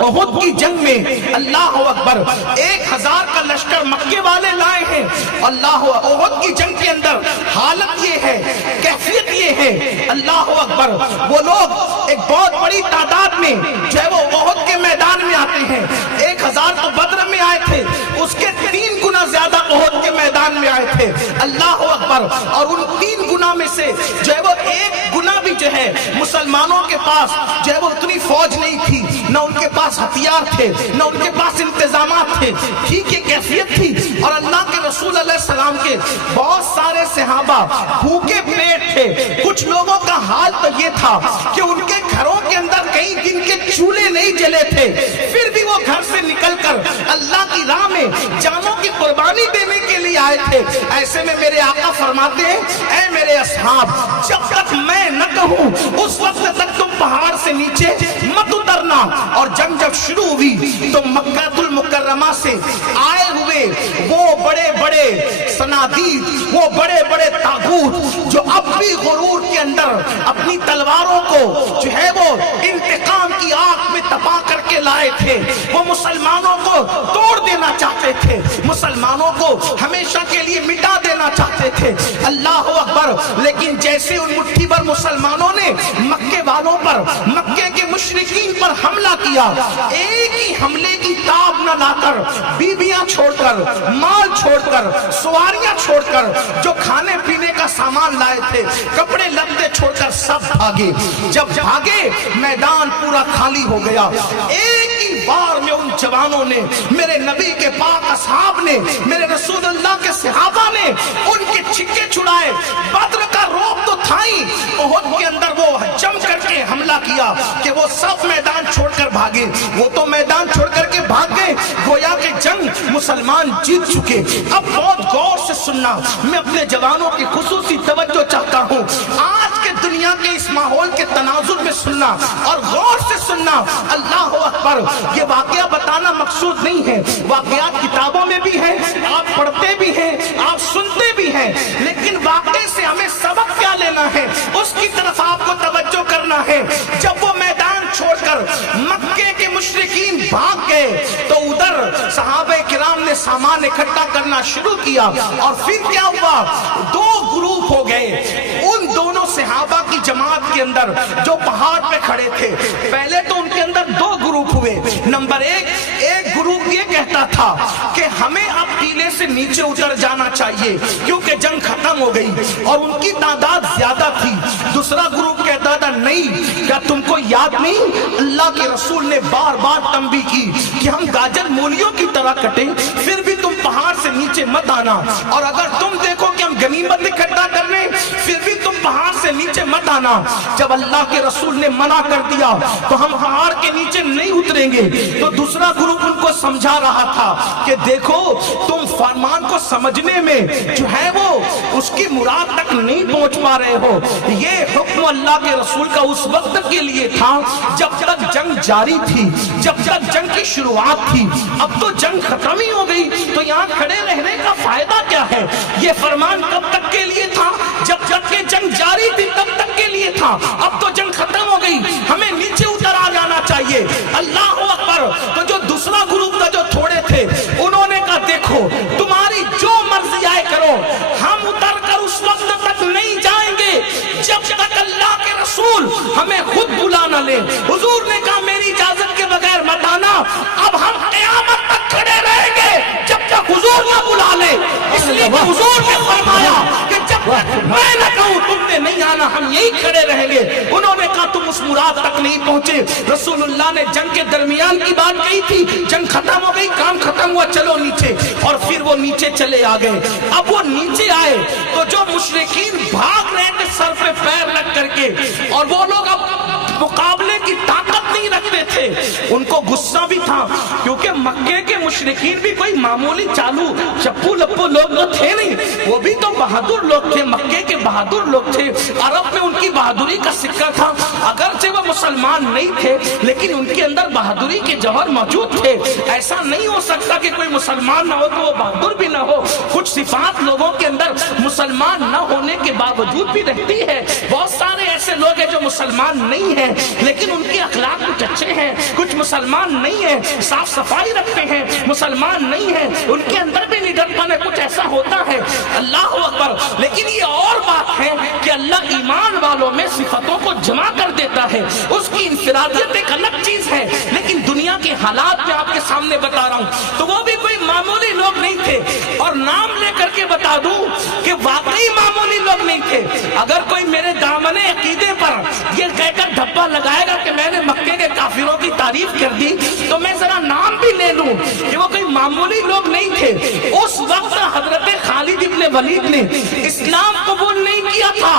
احد کی جنگ میں اللہ اکبر 1000 کا لشکر مکے والے لائے ہیں۔ اللہ احد کی جنگ کے اندر حالت یہ ہے، کیفیت یہ ہے، اللہ اکبر، وہ لوگ ایک بہت بڑی تعداد میں جو ہے وہ احد کے میدان میں آتے ہیں۔ 1000 تو بدر میں آئے تھے، اس کے 3 گنا زیادہ احد کے میدان میں آئے تھے، اللہ اکبر۔ اور ان 3 گنا میں سے جو ہے وہ 1 گنا بھی جو ہے مسلمانوں کے پاس جو ہے وہ اتنی فوج نہیں تھی، نہ ان کے پاس ہتھیار تھے، نہ ان کے پاس انتظامات تھے، ٹھیک ہے کیفیت تھی۔ اور اللہ کے رسول علیہ السلام کے بہت سارے صحابہ بھوکے پیٹ تھے۔ کچھ لوگوں کا حال تو یہ تھا کہ ان کے گھروں کے اندر کئی دن کے چولہے نہیں جلے تھے، پھر بھی وہ گھر سے نکل کر اللہ کی راہ میں جانوں کی قربانی دینے کے لیے آئے تھے۔ ایسے میں میرے آقا فرماتے ہیں، اے میرے اصحاب، جب تک میں نہ کہوں اس وقت تک تم پہاڑ سے نیچے مت اترنا۔ اور جنگ جب شروع ہوئی تو مکہ المکرمہ سے آئے ہوئے وہ بڑے بڑے صنادید، وہ بڑے بڑے طاغوت جو اب بھی غرور کے اندر اپنی تلواروں کو جو ہے وہ انتقام کی آگ میں تپا کر کے لائے تھے، وہ مسلمانوں کو توڑ دینا چاہتے تھے، مسلمانوں کو ہمیشہ کے لیے مٹا دینا چاہتے تھے، اللہ اکبر۔ لیکن جیسے ان مٹھی بھر مسلمانوں نے مکے والوں پر، مکے کے مشرکین پر حملہ کیا، ایک ہی حملے کی تاب نہ لا کر، بیویاں چھوڑ کر، مال چھوڑ کر، سواریاں چھوڑ کر، جو کھانے پینے کا سامان لائے تھے، کپڑے لتے چھوڑ کر سب بھاگے۔ جب بھاگے میدان پورا خالی ہو گیا۔ ایک ہی بار میں ان جوانوں نے، میرے نبی کے پاک اصحاب نے، میرے رسول اللہ کے صحابہ نے ان کے چھکے چھڑائے۔ بدر کا روب تو تھا ہی، احد کے اندر وہ جم کر کے حملہ کیا کہ وہ سب میدان چھوڑ کر بھاگے۔ وہ تو میدان چھوڑ کر کے بھاگ گئے، گویا کہ جنگ مسلمان جیت چکے۔ اب بہت غور سے سننا، میں اپنے جوانوں کی خصوصی توجہ چاہتا ہوں، آج کے دنیا کے اس ماحول کے تناظر میں سننا اور غور سے سننا۔ اللہ اکبر، یہ واقعہ بتانا مقصود نہیں ہے، واقعات کتابوں میں بھی ہیں، آپ پڑھتے بھی ہیں، آپ سنتے بھی ہیں، لیکن واقعے سے ہمیں سبق کیا لینا ہے اس کی طرف آپ کو توجہ کرنا ہے۔ جب وہ میدان چھوڑ کر مکے کے مشرکین بھاگ گئے تو ادھر صحابہ کرام نے سامان اکٹھا کرنا شروع کیا، اور پھر کیا ہوا، 2 گروپ ہو گئے ان دونوں صحابہ کی جماعت کے اندر جو پہاڑ پہ کھڑے تھے۔ پہلے تو ان کے اندر 2 گروپ ہوئے۔ نمبر 1، ایک گروپ یہ کہتا تھا کہ ہمیں اب ٹیلے سے نیچے اتر جانا چاہیے کیونکہ جنگ ختم ہو گئی، اور ان کی تعداد زیادہ تھی۔ دوسرا گروپ کہتا تھا نہیں، کیا تم کو یاد نہیں اللہ کے رسول نے بار بار تنبیہ کی کہ ہم گاجر مولیوں کی طرح کٹیں، پھر بھی تم پہاڑ سے نیچے مت آنا، اور اگر تم دیکھو کہ ہم غنیمت اکٹھا کر لیں پھر بھی تم پہاڑ سے نیچے مت آنا۔ جب اللہ کے رسول نے منع کر دیا تو ہم پہاڑ کے نیچے نہیں اتریں گے، تو دوسرا گروپ ان کو سمجھا رہا تھا کہ دیکھو تم فرمان کو سمجھنے میں جو ہے وہ اس کی مراد تک نہیں پہنچ پا رہے ہو۔ یہ حکم اللہ کے رسول کا اس وقت کے لیے تھا جب تک جنگ جاری تھی، جب تک جنگ کی شروعات تھی۔ اب تو جنگ ختم ہی ہو گئی تو یہاں کھڑے رہنے کا فائدہ کیا ہے؟ یہ فرمان کب تک کے لیے تھا؟ جب تک کہ جنگ جاری تھی تب تک کے لیے تھا، اب تو جنگ ختم ہو گئی، ہمیں نیچے اتر آ جانا چاہیے۔ اللہ اکبر۔ تو جو دوسرا گروپ تھا جو تھوڑے تھے انہوں نے کہا دیکھو تمہاری جو مرضی آئے کرو، ہم اتر کر اس وقت تک نہیں جائیں گے جب تک اللہ کے رسول ہمیں خود بلا نہ لے۔ حضور نے کہا میری اجازت کے بغیر مت آنا، اب ہم قیامت تک کھڑے رہیں گے جب تک حضور نہ بلا لے۔ اس لیے کہ حضور نے فرمایا کہ جب تک میں نہ کہوں تم نے نہیں آنا، ہم یہی کھڑے رہیں گے۔ انہوں نے کہا تم اس مراد تک نہیں پہنچے۔ رسول اللہ نے جنگ کے درمیان کی بات کہی تھی، جنگ ختم ہو گئی، کام ختم ہوا، چلو نیچے، اور پھر وہ نیچے چلے آ گئے۔ اب وہ نیچے آئے تو جو مشرکین بھاگ رہے تھے سر پہ پیر رکھ کر کے، اور وہ لوگ اب مقابلے کی طاقت نہیں رکھتے تھے، ان کو غصہ بھی تھا کیونکہ مکے کے مشرکین بھی کوئی معمولی چالو چپو لپو لوگ تو تھے نہیں، وہ بھی تو बहादुर लोग थे, मक्के के बहादुर लोग थे, अरब में उनकी बहादुरी का सिक्का था। अगरचे वो मुसलमान नहीं थे लेकिन उनके अंदर बहादुरी के जौहर मौजूद थे। ऐसा नहीं हो सकता कि कोई मुसलमान ना हो तो वो बहादुर भी ना हो। कुछ सिफात लोगों के अंदर मुसलमान न होने के बावजूद भी रहती है। बहुत सारे ऐसे लोग हैं जो मुसलमान नहीं हैं लेकिन उनके अखलाक कुछ अच्छे हैं। कुछ मुसलमान नहीं है, साफ सफाई रखते हैं, मुसलमान नहीं है, उनके अंदर भी निडरपन है, कुछ ऐसा होता है। अल्लाह अकबर। लेकिन ये और बात है कि अल्लाह ईमान वालों में सिफतों को जमा कर देता है, उसकी इंफरादियत एक अलग चीज है। लेकिन दुनिया के हालात में आपके सामने बता रहा हूं तो वो भी कोई मामूली लोग नहीं थे। और नाम लेकर के बता दूं कि वाकई मामूली लोग नहीं थे। अगर कोई मेरे दामने अकीदे पर ये कहकर धब्बा लगाएगा कि मैंने मक्के के काफिरों की तारीफ कर दी तो मैं जरा नाम भी ले लूं कि वो कोई मामूली लोग नहीं थे। उस वक्त हजरत खालिद इब्ने वलीद ने इस्लाम कबूल नहीं किया था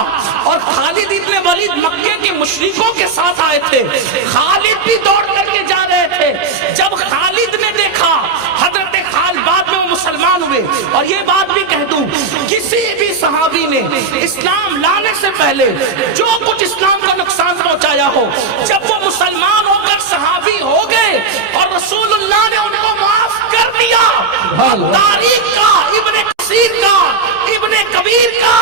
और खालिद इब्ने वलीद मक्के के मुशरिकों के साथ आए थे। खालिद भी दौड़ करके जा रहे थे। जब खालिद ने देखा, हजरत खालिद बाद में वो मुसलमान हुए। और ये बात भी कह दूं, किसी भी सहाबी ने इस्लाम लाने से पहले जो कुछ इस्लाम का नुकसान पहुंचाया हो, जब वो मुसलमान होकर सहाबी हो गए और रसूलुल्लाह ने उनको माफ कर दिया, तारीख का, इब्ने कसीर का, इब्ने कबीर का,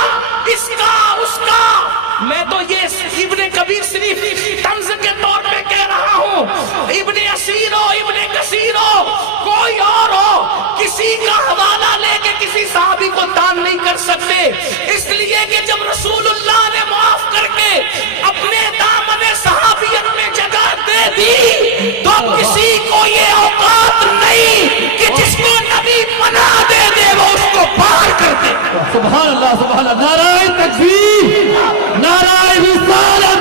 इसका उसका, मैं तो ये इब्ने कबीर सिर्फ तंज के तौर पे कह रहा हूँ। इब्ने असीर हो, इब्ने कसीर हो, कोई और हो, किसी का हवाला लेके किसी सहाबी को दान नहीं कर सकते। इसलिए कि जब रसूलुल्लाह ने माफ करके अपने दामने सहाबियत में जगह दे दी तो किसी को ये औकात नहीं कि जिसको नबी पना दे दे वो उसको पार कर दे। सुभान अल्लाह, सुभान अल्लाह, नाराए तकबीर, नाराए रिसालत,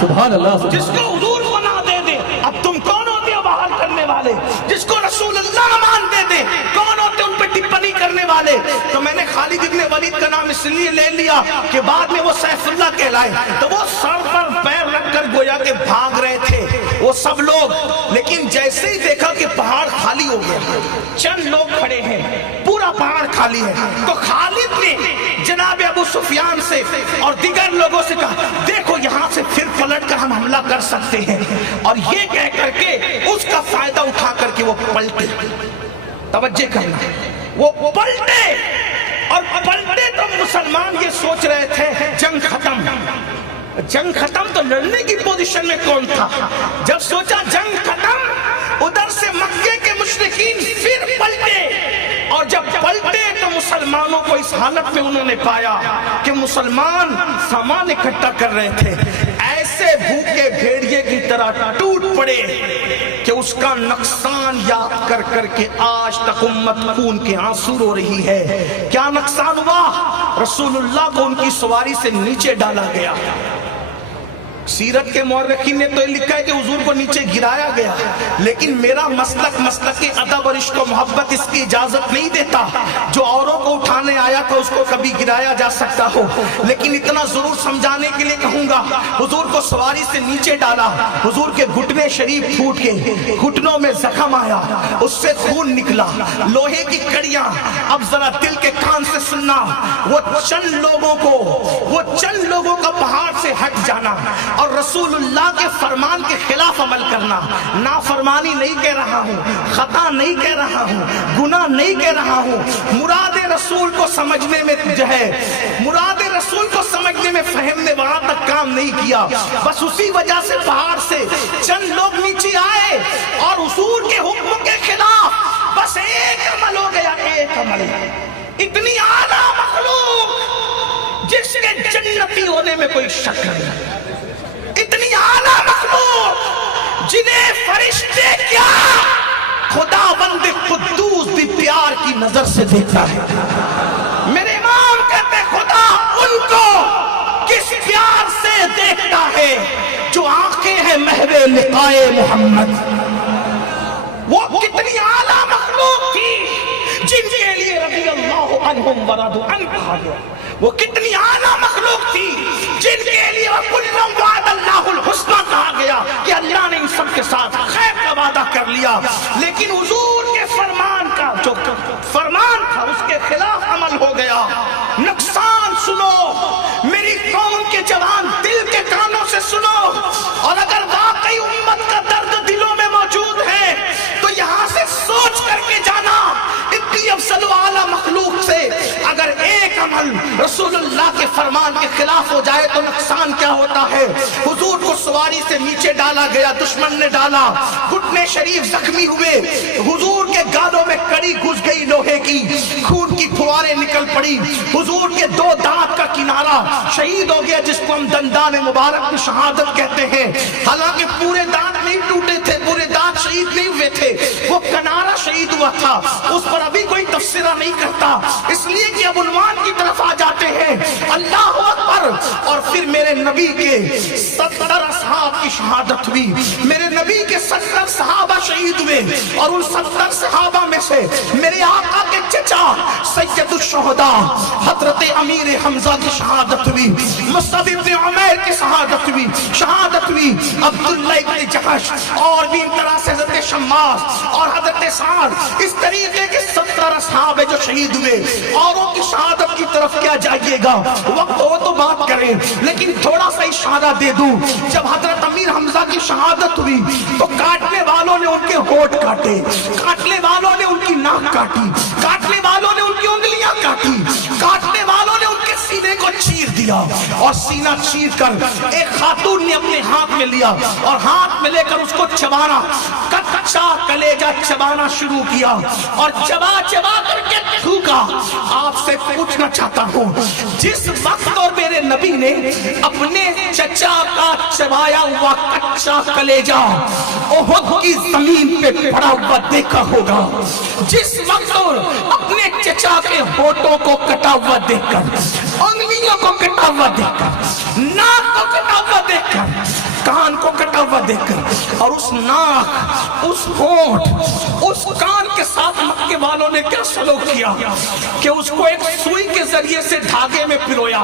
सुभान अल्लाह। जिसको हुजूर पना दे दे, अब तुम कौन होते हो बहाल करने वाले? जिसको रसूलुल्लाह मान दे दे, कौन होते उन पे टिप्पणी करने वाले? तो मैंने खालिद इब्ने वलीद का नाम इसलिए ले लिया कि बाद में वो सैफुल्लाह कहलाए। तो वो सर पर पैर रखकर गोया के भाग रहे थे वो सब लोग। लेकिन जैसे ही देखा कि पहाड़ खाली हो गया, चंद लोग खड़े हैं, पूरा पहाड़ खाली है, तो खालिद ने जनाब अबू सुफियान से और दीगर लोगों से कहा, देखो यहाँ से फिर पलट कर हम हमला कर सकते हैं। और ये कह करके उसका फायदा उठा करके वो पलटे। तवज्जो करना, वो पलटे। और पलटे तो मुसलमान ये सोच रहे थे जंग खत्म। जंग खत्म तो लड़ने की पोजीशन में कौन था? जब सोचा जंग खत्म, उधर से मक्के के मुशरिकीन फिर पलटे। और जब पलटे तो मुसलमानों को इस हालत में उन्होंने पाया कि मुसलमान सामान इकट्ठा कर रहे थे, ऐसे भूखे भेड़िए की तरह टूट पड़े कि उसका नुकसान याद कर करके आज तक उम्मत खून के आंसू रो रही है। क्या नुकसान हुआ? रसूलुल्लाह को उनकी सवारी से नीचे डाला गया। सीरत के मौरखीन ने तो लिखा है कि हुजूर को नीचे गिराया गया, लेकिन मेरा मसलक के अदब और इश्क व मोहब्बत इसकी इजाजत नहीं देता। जो औरों को उठाने आया था उसको कभी गिराया जा सकता हो, लेकिन इतना जरूर समझाने के लिए कहूंगा, हुजूर को सवारी से नीचे डाला, हुजूर के घुटने शरीफ फूट गए, घुटनों में जख्म आया, उससे खून निकला, लोहे की कड़ियां। अब जरा दिल के कान से सुनना, वो चंद लोगों का पहाड़ से हट जाना और रसूलुल्लाह के फरमान के खिलाफ अमल करना। नाफरमानी नहीं कह रहा हूँ, खता नहीं कह रहा हूँ, गुनाह नहीं कह रहा हूँ, मुरादे रसूल को समझने में जो है, मुरादे रसूल को समझने में फहम ने वहां तक काम नहीं किया। बस उसी वजह से पहाड़ से चंद लोग नीचे आए और हुजूर के हुक्म के खिलाफ बस एक अमल हो गया, एक अमल। इतनी आला मखलूक जिसके जन्नती होने में कोई शक नहीं, इतनी आला मखलूक जिन्हें फरिश्ते क्या खुदा बंदे कुद्दूस भी प्यार की नजर से देखता है। मेरे इमाम कहते खुदा उनको किस प्यार से देखता है जो आंखें हैं महवे लिकाए मोहम्मद। वो कितनी आला मखलूक थी जिनके लिए रज़ी अल्लाहु अन्हुम व रदू अन कहा गया। वो कितनी आला मखलूक थी जिनके लिए कुल्लुम वादल्लाहुल हुस्ना कहा गया कि अल्लाह ने इन सब के साथ खैर का वादा कर लिया। लेकिन हुजूर के फरमान का जो फरमान था उसके खिलाफ अमल हो गया। نقصان سنو، میری قوم کے جوان دل کے کانوں سے سنو، اور اگر واقعی امت کا درد دلوں میں موجود ہے تو یہاں سے سوچ کر کے جانا، اتنی افضل و اعلیٰ مخلوق سے اگر ایک عمل رسول اللہ کے فرمان کے خلاف ہو جائے تو نقصان کیا ہوتا ہے۔ حضور کو سواری سے نیچے ڈالا گیا، دشمن نے ڈالا، گھٹنے شریف زخمی ہوئے، حضور کے گالوں میں کڑی گھس گئی لوہے کی، خون کی پھواریں نکل پڑی، حضور کے 2 دانت کا کنارہ شہید ہو گیا، جس کو ہم دندان مبارک کی شہادت کہتے ہیں، حالانکہ پورے دانت نہیں ٹوٹے تھے، پورے دانت شہید نہیں ہوئے تھے، وہ کنارہ شہید ہوا تھا، اس پر ابھی کوئی تفسیرہ نہیں کرتا، اس لیے کہ اب عنوان کی طرف آ جاتے ہیں۔ اللہ اکبر۔ اور پھر میرے نبی کے 70 اصحاب کی شہادت ہوئی، میرے نبی کے 70 صحابہ شہید ہوئے، اور ان 70 صحابہ میں سے میرے آقا کے چچا سید الشہداء حضرت امیر حمزہ کی شہادت ہوئی، مصعب ابن عمیر کی شہادت ہوئی، عبداللہ ابن جحش، اور بھی ان طرح سے حضرت شماس اور حضرت سعد، اس طریقے کے 70 اصحاب جو شہید ہوئے۔ اوروں کی شہادت کی طرف کیا جائیے گا، وقت ہو تو بات کریں، لیکن تھوڑا سا اشارہ دے دوں۔ جب حضرت امیر حمزہ کی شہادت ہوئی تو کاٹنے والوں نے ان کے ہونٹ کاٹے، کاٹنے والوں نے ان کی ناک کاٹی، کاٹنے والوں نے ان کی انگلیاں کاٹی، کاٹنے والوں نے ان کے سینے کو چیر دیا، اور سینہ چیر کر ایک خاتون نے اپنے ہاتھ میں لیا اور ہاتھ میں لے کر اس کو چبانا، کچا کلیجہ چبانا شروع کیا، اور چبا چبا کر کے تھوکا۔ آپ سے پوچھنا چاہتا ہوں، جس وقت اور میرے نبی نے اپنے چچا کا چبایا ہوا کچا کلیجہ احد کی زمین پہ پڑا ہوا دیکھا ہوگا، جس وقت اور اپنے چچا کے ہونٹوں کو کٹا ہوا دیکھ کر، انگلیوں کو کٹا ہوا دیکھ کر، ناک کو کٹا ہوا دیکھ کر، کان کو کٹا ہوا دیکھ کر، اور اس ناک، اس ہونٹ، اس کان کے ساتھ مکے والوں نے کیا سلوک کیا کہ اس کو ایک سوئی کے ذریعے سے دھاگے میں پرویا،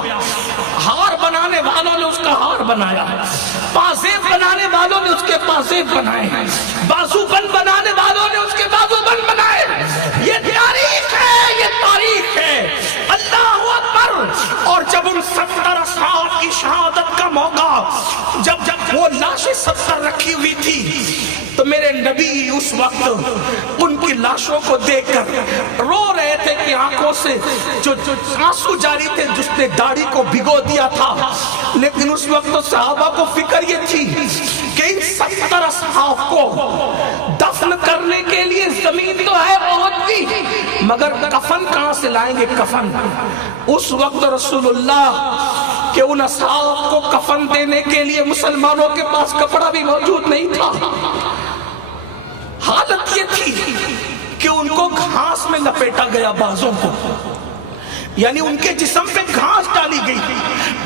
ہار بنانے والوں نے اس کا ہار بنایا، پازیب بنانے والوں نے اس کے پازیب بنائے، بازو بند بنانے والوں نے اس کے بازو بند بنائے۔ یہ تاریخ ہے، یہ تاریخ ہے۔ اللہ اکبر۔ اور جب ان 70 اصحاب کی شہادت کا موقع، جب وہ لاشیں 70 رکھی ہوئی تھی، تو میرے نبی اس وقت ان کی لاشوں کو دیکھ کر رو رہے تھے کہ آنکھوں سے جو آنسو جاری تھے، جس نے داڑھی کو بھگو دیا تھا۔ لیکن اس وقت صحابہ کو فکر یہ تھی کہ ان 70 اصحاب کو دفن کرنے کے لیے زمین تو ہے بہت بھی، مگر کفن کہاں سے لائیں گے؟ کفن اس وقت رسول اللہ کہ ان اصحاب کو کفن دینے کے لیے مسلمانوں کے پاس کپڑا بھی موجود نہیں تھا۔ حالت یہ تھی کہ ان کو گھاس میں لپیٹا گیا، بازوں کو، یعنی ان کے جسم پہ گھاس ڈالی گئی،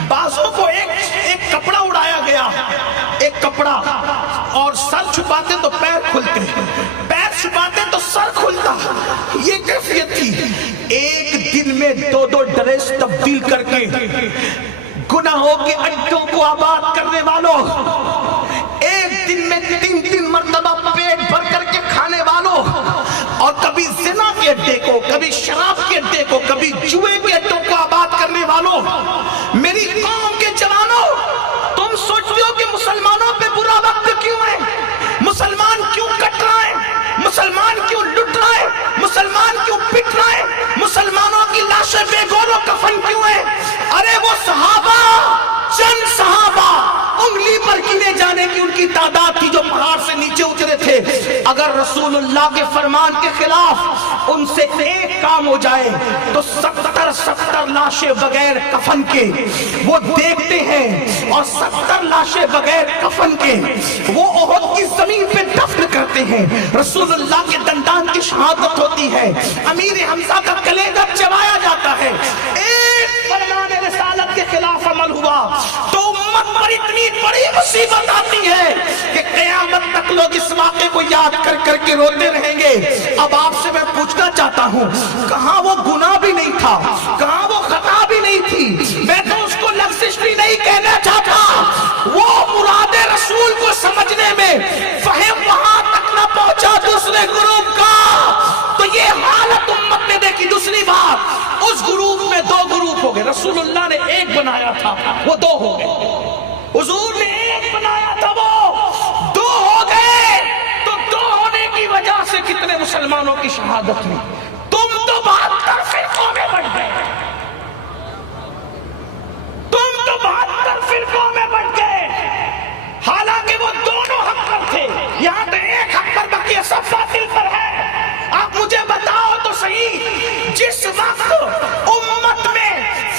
بازوں کو ایک کپڑا اڑایا گیا، ایک کپڑا، اور سر چھپاتے تو پیر کھلتے، پیر چھپاتے تو سر کھلتا۔ یہ کیفیت تھی۔ ایک دن میں 2 ڈریس تبدیل کر کے گناہوں کے اڈوں کو آباد کرنے والوں، ایک دن میں 3 مرتبہ پیٹ بھر کر کے کھانے والوں، اور کبھی زنا کے اڈے کو، کبھی شراب کے اڈے کو، کبھی جوئے کے اڈوں کو آباد کرنے والوں، میری قوم کے جوانوں، تم سوچتے ہو کہ مسلمانوں پہ برا وقت کیوں ہے؟ مسلمان کیوں کٹ رہا ہے؟ مسلمان کیوں لٹ رہا ہے؟ مسلمان کیوں پٹ رہا ہے؟ مسلمانوں کی لاشیں بے گور و کفن کیوں ہے؟ ارے وہ صحابہ، چند صحابہ انگلی پر گنے جانے کی ان کی تعداد تھی جو پہاڑ سے نیچے اترے تھے۔ اگر رسول اللہ کے فرمان کے خلاف ان سے ایک کام ہو جائے تو 70 لاشیں بغیر کفن کے وہ دیکھتے ہیں، اور 70 لاشیں بغیر کفن کے وہ احد کی زمین پہ دفن کرتے ہیں۔ رسول اللہ کے دندان کی شہادت ہوتی ہے، امیر حمزہ کا کلیجہ چبایا جاتا ہے۔ ایک فرمان رسالت کے خلاف عمل ہوا تو امت پر اتنی بڑی مصیبت آتی ہے کہ قیامت تک لوگ اس واقعے کو یاد کر کر کے روتے رہیں گے۔ اب آپ سے میں پوچھنا چاہتا ہوں، کہاں وہ گناہ بھی نہیں تھا، کہاں وہ خطا بھی نہیں تھی؟ میں تو اس کو لفظ بھی نہیں کہنا چاہتا، وہ مراد رسول کو سمجھنے میں فہم وہاں تک نہ پہنچا دوسرے گروپ کا، تو یہ حالت امت نے دیکھی۔ دوسری بات، اس گروپ میں 2 گروپ ہو हो गए। हुजूर ने एक बनाया था, वो दो हो गए। तो दो होने की वजह से कितने मुसलमानों की शहादत हुई। तुम तो 72 फिरकों में बंट गए, तुम तो 72 फिरकों में बंट गए। हालांकि वो दोनों हक पर थे, यहां तो एक हक पर बाकी है, सब बातिल पर है। आप मुझे बताओ तो सही, जिस वक्त उम्मत में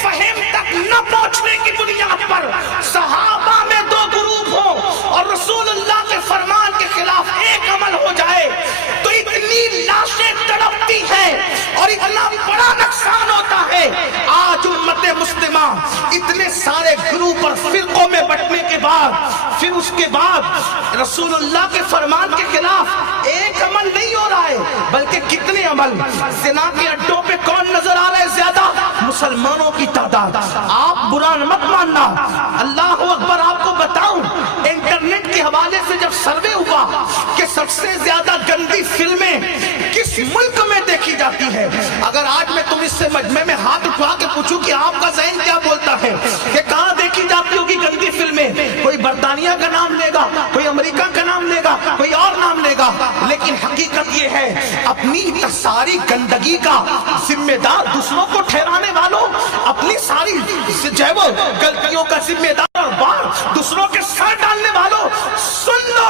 फहम तक न पहुंचने की बुनियाद पर सहाबा में दो ग्रुप हो और रसूलुल्लाह के फरमान के खिलाफ एक अमल हो जाए तो इतनी लाशें तड़पती हैं और इतना बड़ा नुकसान होता है। आज उम्मत मुस्लिमा इतने सारे ग्रुप और फिरकों में बंटने के बाद, फिर उसके बाद रसूलुल्लाह के फरमान के खिलाफ एक अमल नहीं हो रहा है, बल्कि कितने अमल। ज़िना के अड्डों पे कौन नजर आ रहे हैं ज्यादा? मुसलमानों की तादाद। आप बुरा मत मानना, अल्लाह अकबर। आपको बताऊं, इंटरनेट के हवाले से जब सर्वे हुआ कि सबसे ज्यादा गंदी फिल्में किस मुल्क में देखी जाती है, अगर आज मैं तुम इससे मजमे में हाथ उठा के पूछूं कि आपका ज़हन क्या बोलता है कि कहां देखी जाती होगी गंदी फिल्में, कोई बर्तानिया का नाम लेगा, कोई अमेरिका का नाम लेगा, कोई और नाम लेगा। लेकिन हकीकत ये है, अपनी सारी गंदगी का जिम्मेदार दूसरों को ठहराने वालों, अपनी सारी जो है वो गलतियों का जिम्मेदार और बार दूसरों के सर डालने वालों, सुन लो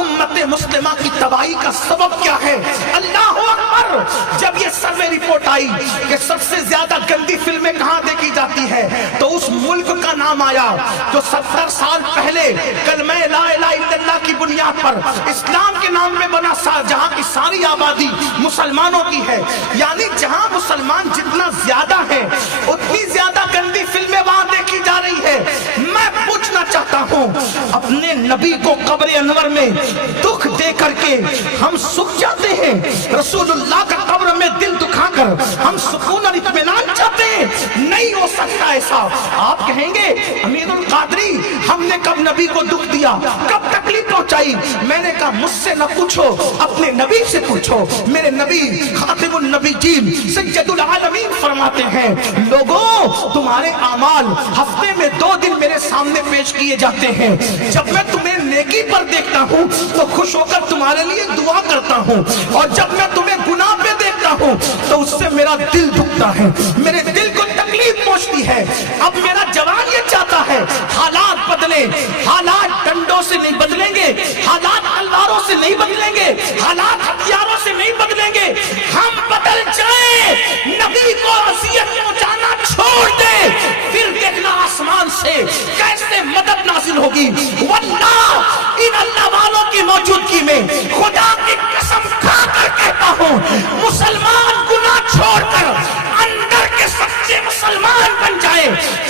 उम्मत मुस्लिमा की तबाही का सबब क्या है। अल्लाह अकबर। जब ये सर्वे रिपोर्ट आई कि सबसे ज्यादा गंदी फिल्में कहां देखी जाती है, तो उस मुल्क का नाम आया जो 70 साल पहले कलमे ला इलाहा इल्लल्लाह की बुनियाद पर इस्लाम के नाम में बना, जहां की सारी आबादी मुसलमानों की है। यानी जहां मुसलमान जितना ज्यादा है, उतनी ज्यादा गंदी फिल्में वहां देखी जा रही है। मैं पूछना चाहता हूं, अपने नबी को कब्र अनवर में दुख दे करके हम सुख जाते हैं, रसूलुल्लाह का कब्र में दिल दुखाकर हम सुकून और इत्मीनान चाहते हैं? नहीं हो सकता ऐसा। आप कहेंगे अमीरुल कादरी हमने कब नबी को दुख दिया, कब तकलीफ पहुंचाई? मैंने कहा मुझसे न पूछो, अपने नबी से पूछो। मेरे नबी खातिमुन नबीयीन सय्यदुल आलमीन फरमाते हैं, लोगों तुम्हारे आमाल हफ्ते में 2 दिन मेरे सामने पेश किए जाते हैं। जब मैं तुम्हें नेकी पर देखता हूँ तो खुश होकर तुम्हारे लिए दुआ करता हूँ, और जब मैं तुम्हें गुनाह पे देखता हूँ तो उससे मेरा दिल दुखता है, मेरे दिल को तकलीफ पहुंचती है। अब मेरा जवान ये चाहता है हालात बदले, हालात डंडों से नहीं बदलेंगे, हालात तलवारों से नहीं बदलेंगे, हालात हथियारों से नहीं बदलेंगे, हम बदल जाए, नबी को अज़ियत पहुंचाना छोड़ दे, फिर देखना आसमान से कैसे मदद नाज़िल होगी। वल्लाह इन अल्लाह वालों की मौजूदगी में खुदा की कसम खाकर कहता हूँ, मुसलमान गुनाह छोड़कर अंदर के सच्चे मुसलमान बन जाए,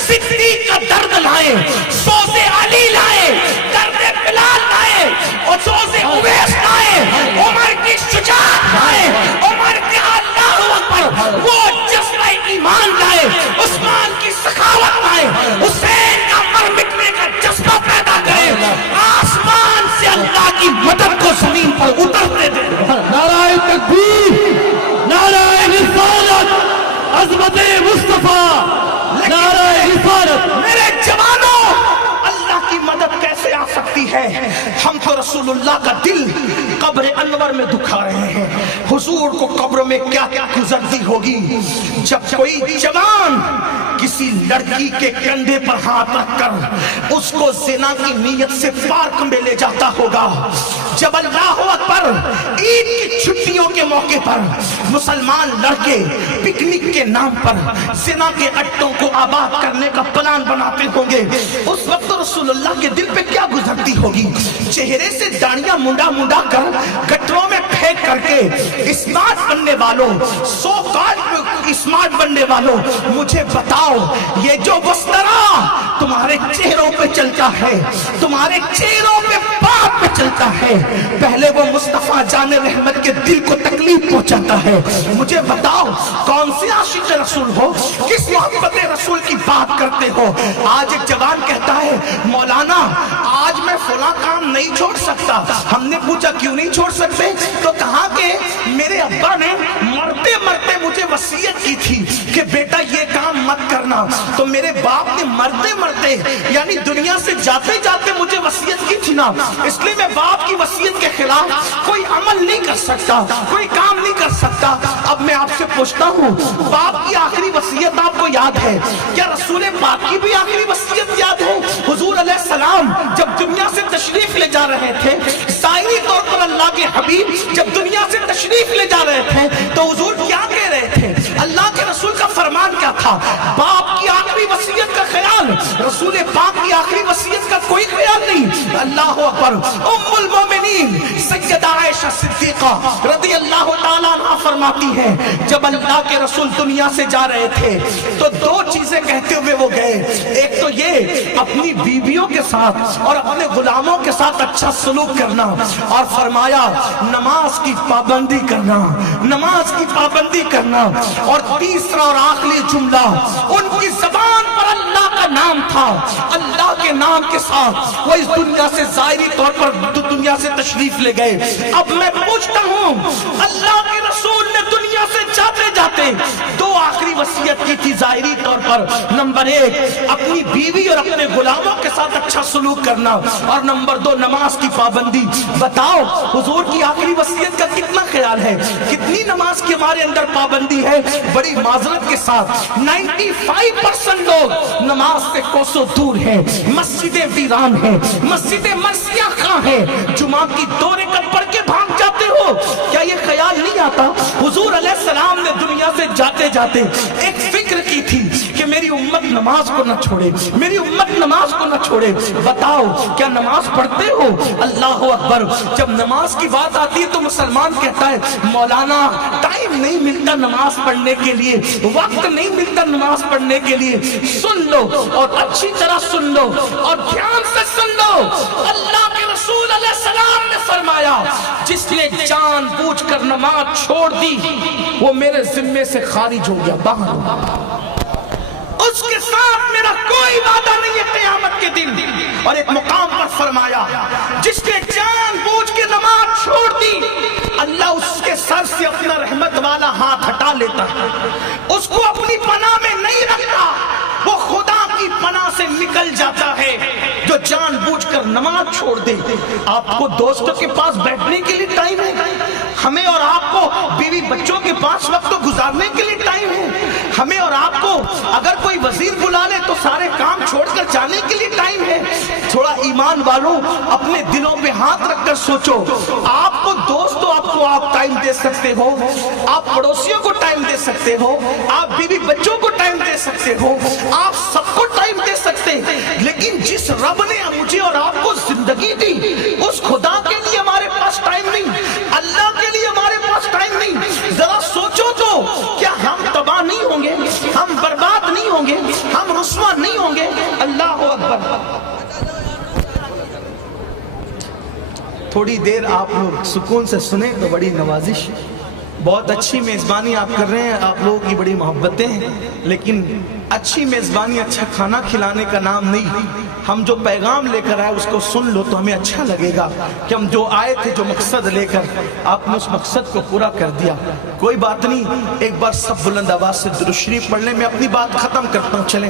सिद्दीक का दर्द लाए, सोज़े अली लाए, दर्द बिलाल लाए, और सोज़े उवैस लाए, उमर की शुजाअत लाए, उमर के अल्लाहु अकबर वो जज्बा ईमान लाए, उस्मान की सखावत लाए, हुसैन का मर मिटने का जज्बा पैदा करे, आसमान से अल्लाह की मदद को जमीन पर उतरने दे। नाराए तकबीर, नाराए रिसालत, अज़मत मुस्तफा, नाराए रिसालत। मेरे जवानों, अल्लाह की मदद कैसे आ सकती है? हम तो रसूलुल्लाह का दिल कब्र अनवर में दुखा रहे हैं। हुजूर को कब्र में क्या क्या गुजरती होगी। जब कोई जवान किसी लड़की के कंधे पर हाथ रखकर उसको ज़िना की नीयत से पार्क में ले जाता होगा, जब अल्लाह अकबर ईद की छुट्टियों के मौके पर मुसलमान लड़के पिकनिक के नाम पर ज़िना के अड्डों को आबाद करने का प्लान बनाते होंगे, उस वक्त रसूलुल्लाह के दिल पे क्या गुजरती होगी। चेहरे से दाढ़ियां मुंडा मुंडा कर गटरों में फेंक करके स्मार्ट बनने वालों, सो कॉल्ड स्मार्ट बनने वालों, मुझे बताओ, ये जो वस्त्रा तुम्हारे चेहरों पे चलता है, तुम्हारे चेहरों पे बात पे चलता है, पहले वो मुस्तफा जाने रहमत के दिल को तकलीफ पहुंचाता है। मुझे बताओ कौन से आशिक रसूल हो, किस मोहब्बत रसूल की बात करते हो। आज एक जवान कहता है, मौलाना आज मैं फला काम नहीं छोड़ सकता। हमने पूछा क्यों नहीं छोड़ सकते, तो कहा कि मेरे अब्बा ने मरते मरते मुझे वसीयत की थी कि बेटा ये काम मत करना। तो मेरे बाप ने मरते मरते यानी दुनिया से जाते जाते मुझे वसीयत की थी ना, इसलिए मैं बाप की वसीयत के खिलाफ कोई अमल नहीं कर सकता, कोई काम नहीं कर सकता। अब मैं आपसे पूछता हूँ, बाप की आखिरी वसीयत आपको याद है क्या? रसूल पाक की भी आखिरी वसीयत याद है? हुजूर अलैहिस्सलाम जब दुनिया से तशरीफ ले जा रहे थे, ज़ाहिरी तौर पर अल्लाह के हबीब जब दुनिया से तशरीफ ले जा रहे थे, तो हुजूर क्या कह रहे थे? अल्लाह के रसूल का फरमान क्या था? बाप की आखिरी वसीयत का ख्याल, रसूल पाक की आखिरी वसीयत का कोई ख्याल नहीं। अल्लाह अकबर। उम्मुल मोमिनीन सैयदा आयशा सिद्दीका रज़ी अल्लाह ताला अन्हा फरमाती है, जब अल्लाह के रसूल दुनिया से जा रहे थे तो दो चीजें कहते हुए वो गए। एक तो ये अपनी बीवियों के साथ और अपने गुलामों के साथ अच्छा सलूक करना, और फरमाया नमाज की पाबंदी करना, नमाज की पाबंदी करना। और तीसरा और आखिरी जुमला, उनकी जबान पर अल्लाह का नाम था, अल्लाह के नाम के साथ वो इस दुनिया से ज़ाहिरी तौर पर दुनिया से तशरीफ ले गए। अब मैं पूछता हूँ, अल्लाह के रसूल ने दुनिया से जाते जाते दो आखिरी वसीयत की थी ज़ाहिरी तौर पर। नंबर एक, अपनी बीवी और अपने गुलामों के साथ अच्छा सलूक करना, और नंबर दो, नमाज की पाबंदी। बताओ हुजूर की आखिरी वसीयत का कितना ख्याल है? कितनी नमाज की हमारे अंदर पाबंदी है? बड़ी माजरत के साथ 95% लोग नमाज से कोसों दूर हैं, मस्जिदें वीरान हैं, मस्जिदें मरसिया खां हैं, जुमा की 2 रकात पढ़ के भाग जाते हो। क्या ये ख्याल नहीं आता? हुजूर अलैहिस्सलाम ने दुनिया से जाते जाते एक फिक्र की थी कि मेरी उम्मत नमाज को न छोड़े, मेरी उम्मत नमाज को न छोड़े। बताओ क्या नमाज पढ़ते हो? अल्लाह अकबर। जब नमाज की बात आती है तो मुसलमान कहता है मौलाना टाइम नहीं मिलता नमाज पढ़ने के लिए, वक्त नहीं मिलता नमाज पढ़ने के लिए। सुन लो और अच्छी तरह सुन लो और ध्यान से सुन लो। अल्लाह के रसूल अलैहिस्सलाम ने फरमाया, जिसने जानबूझकर नमाज छोड़ दी वो मेरे जिम्मे से खारिज हो गया, बाहर, उसके साथ मेरा कोई वादा नहीं है क़यामत के दिन। और एक मुकाम पर फरमाया, जिसने जानबूझ के नमाज छोड़ दी, अल्लाह उसके सर से अपना रहमत वाला हाथ हटा लेता है, उसको अपनी पनाह में नहीं रखता, वो खुदा की पनाह से निकल जाता है। जो जानबूझकर नमाज छोड़ दे। आपको दोस्तों के पास बैठने के लिए टाइम है, हमें और आपको बीवी बच्चों के पास वक्त गुजारने के लिए टाइम है, हमें और आपको अगर कोई वजीर बुला ले तो सारे काम छोड़कर जाने के लिए टाइम है। थोड़ा ईमान वालों अपने दिलों पे हाथ रखकर सोचो। आपको दोस्तों आपको आप टाइम दे सकते हो, आप पड़ोसियों को टाइम दे सकते हो, आप बीवी बच्चों को टाइम दे सकते हो, आप सबको टाइम दे सकते हैं, लेकिन जिस रब ने मुझे और आपको जिंदगी दी उस खुदा के लिए हमारे पास टाइम नहीं, अल्लाह के लिए हमारे पास टाइम नहीं। जरा सोचो तो, क्या हम तबाह नहीं होंगे, हम बर्बाद नहीं होंगे, हम रुस्वा नहीं होंगे? अल्लाह अकबर। थोड़ी देर आप लोग सुकून से सुने तो बड़ी नवाजिश। बहुत अच्छी मेज़बानी आप कर रहे हैं, आप लोगों की बड़ी मोहब्बतें हैं, लेकिन अच्छी मेज़बानी अच्छा खाना खिलाने का नाम नहीं। हम जो पैगाम लेकर आए उसको सुन लो तो हमें अच्छा लगेगा कि हम जो आए थे, जो मकसद लेकर, आपने उस मकसद को पूरा कर दिया। कोई बात नहीं, एक बार सब बुलंद आवाज से दुरूद शरीफ पढ़ लें। मैं अपनी बात खत्म करता हूँ, चलें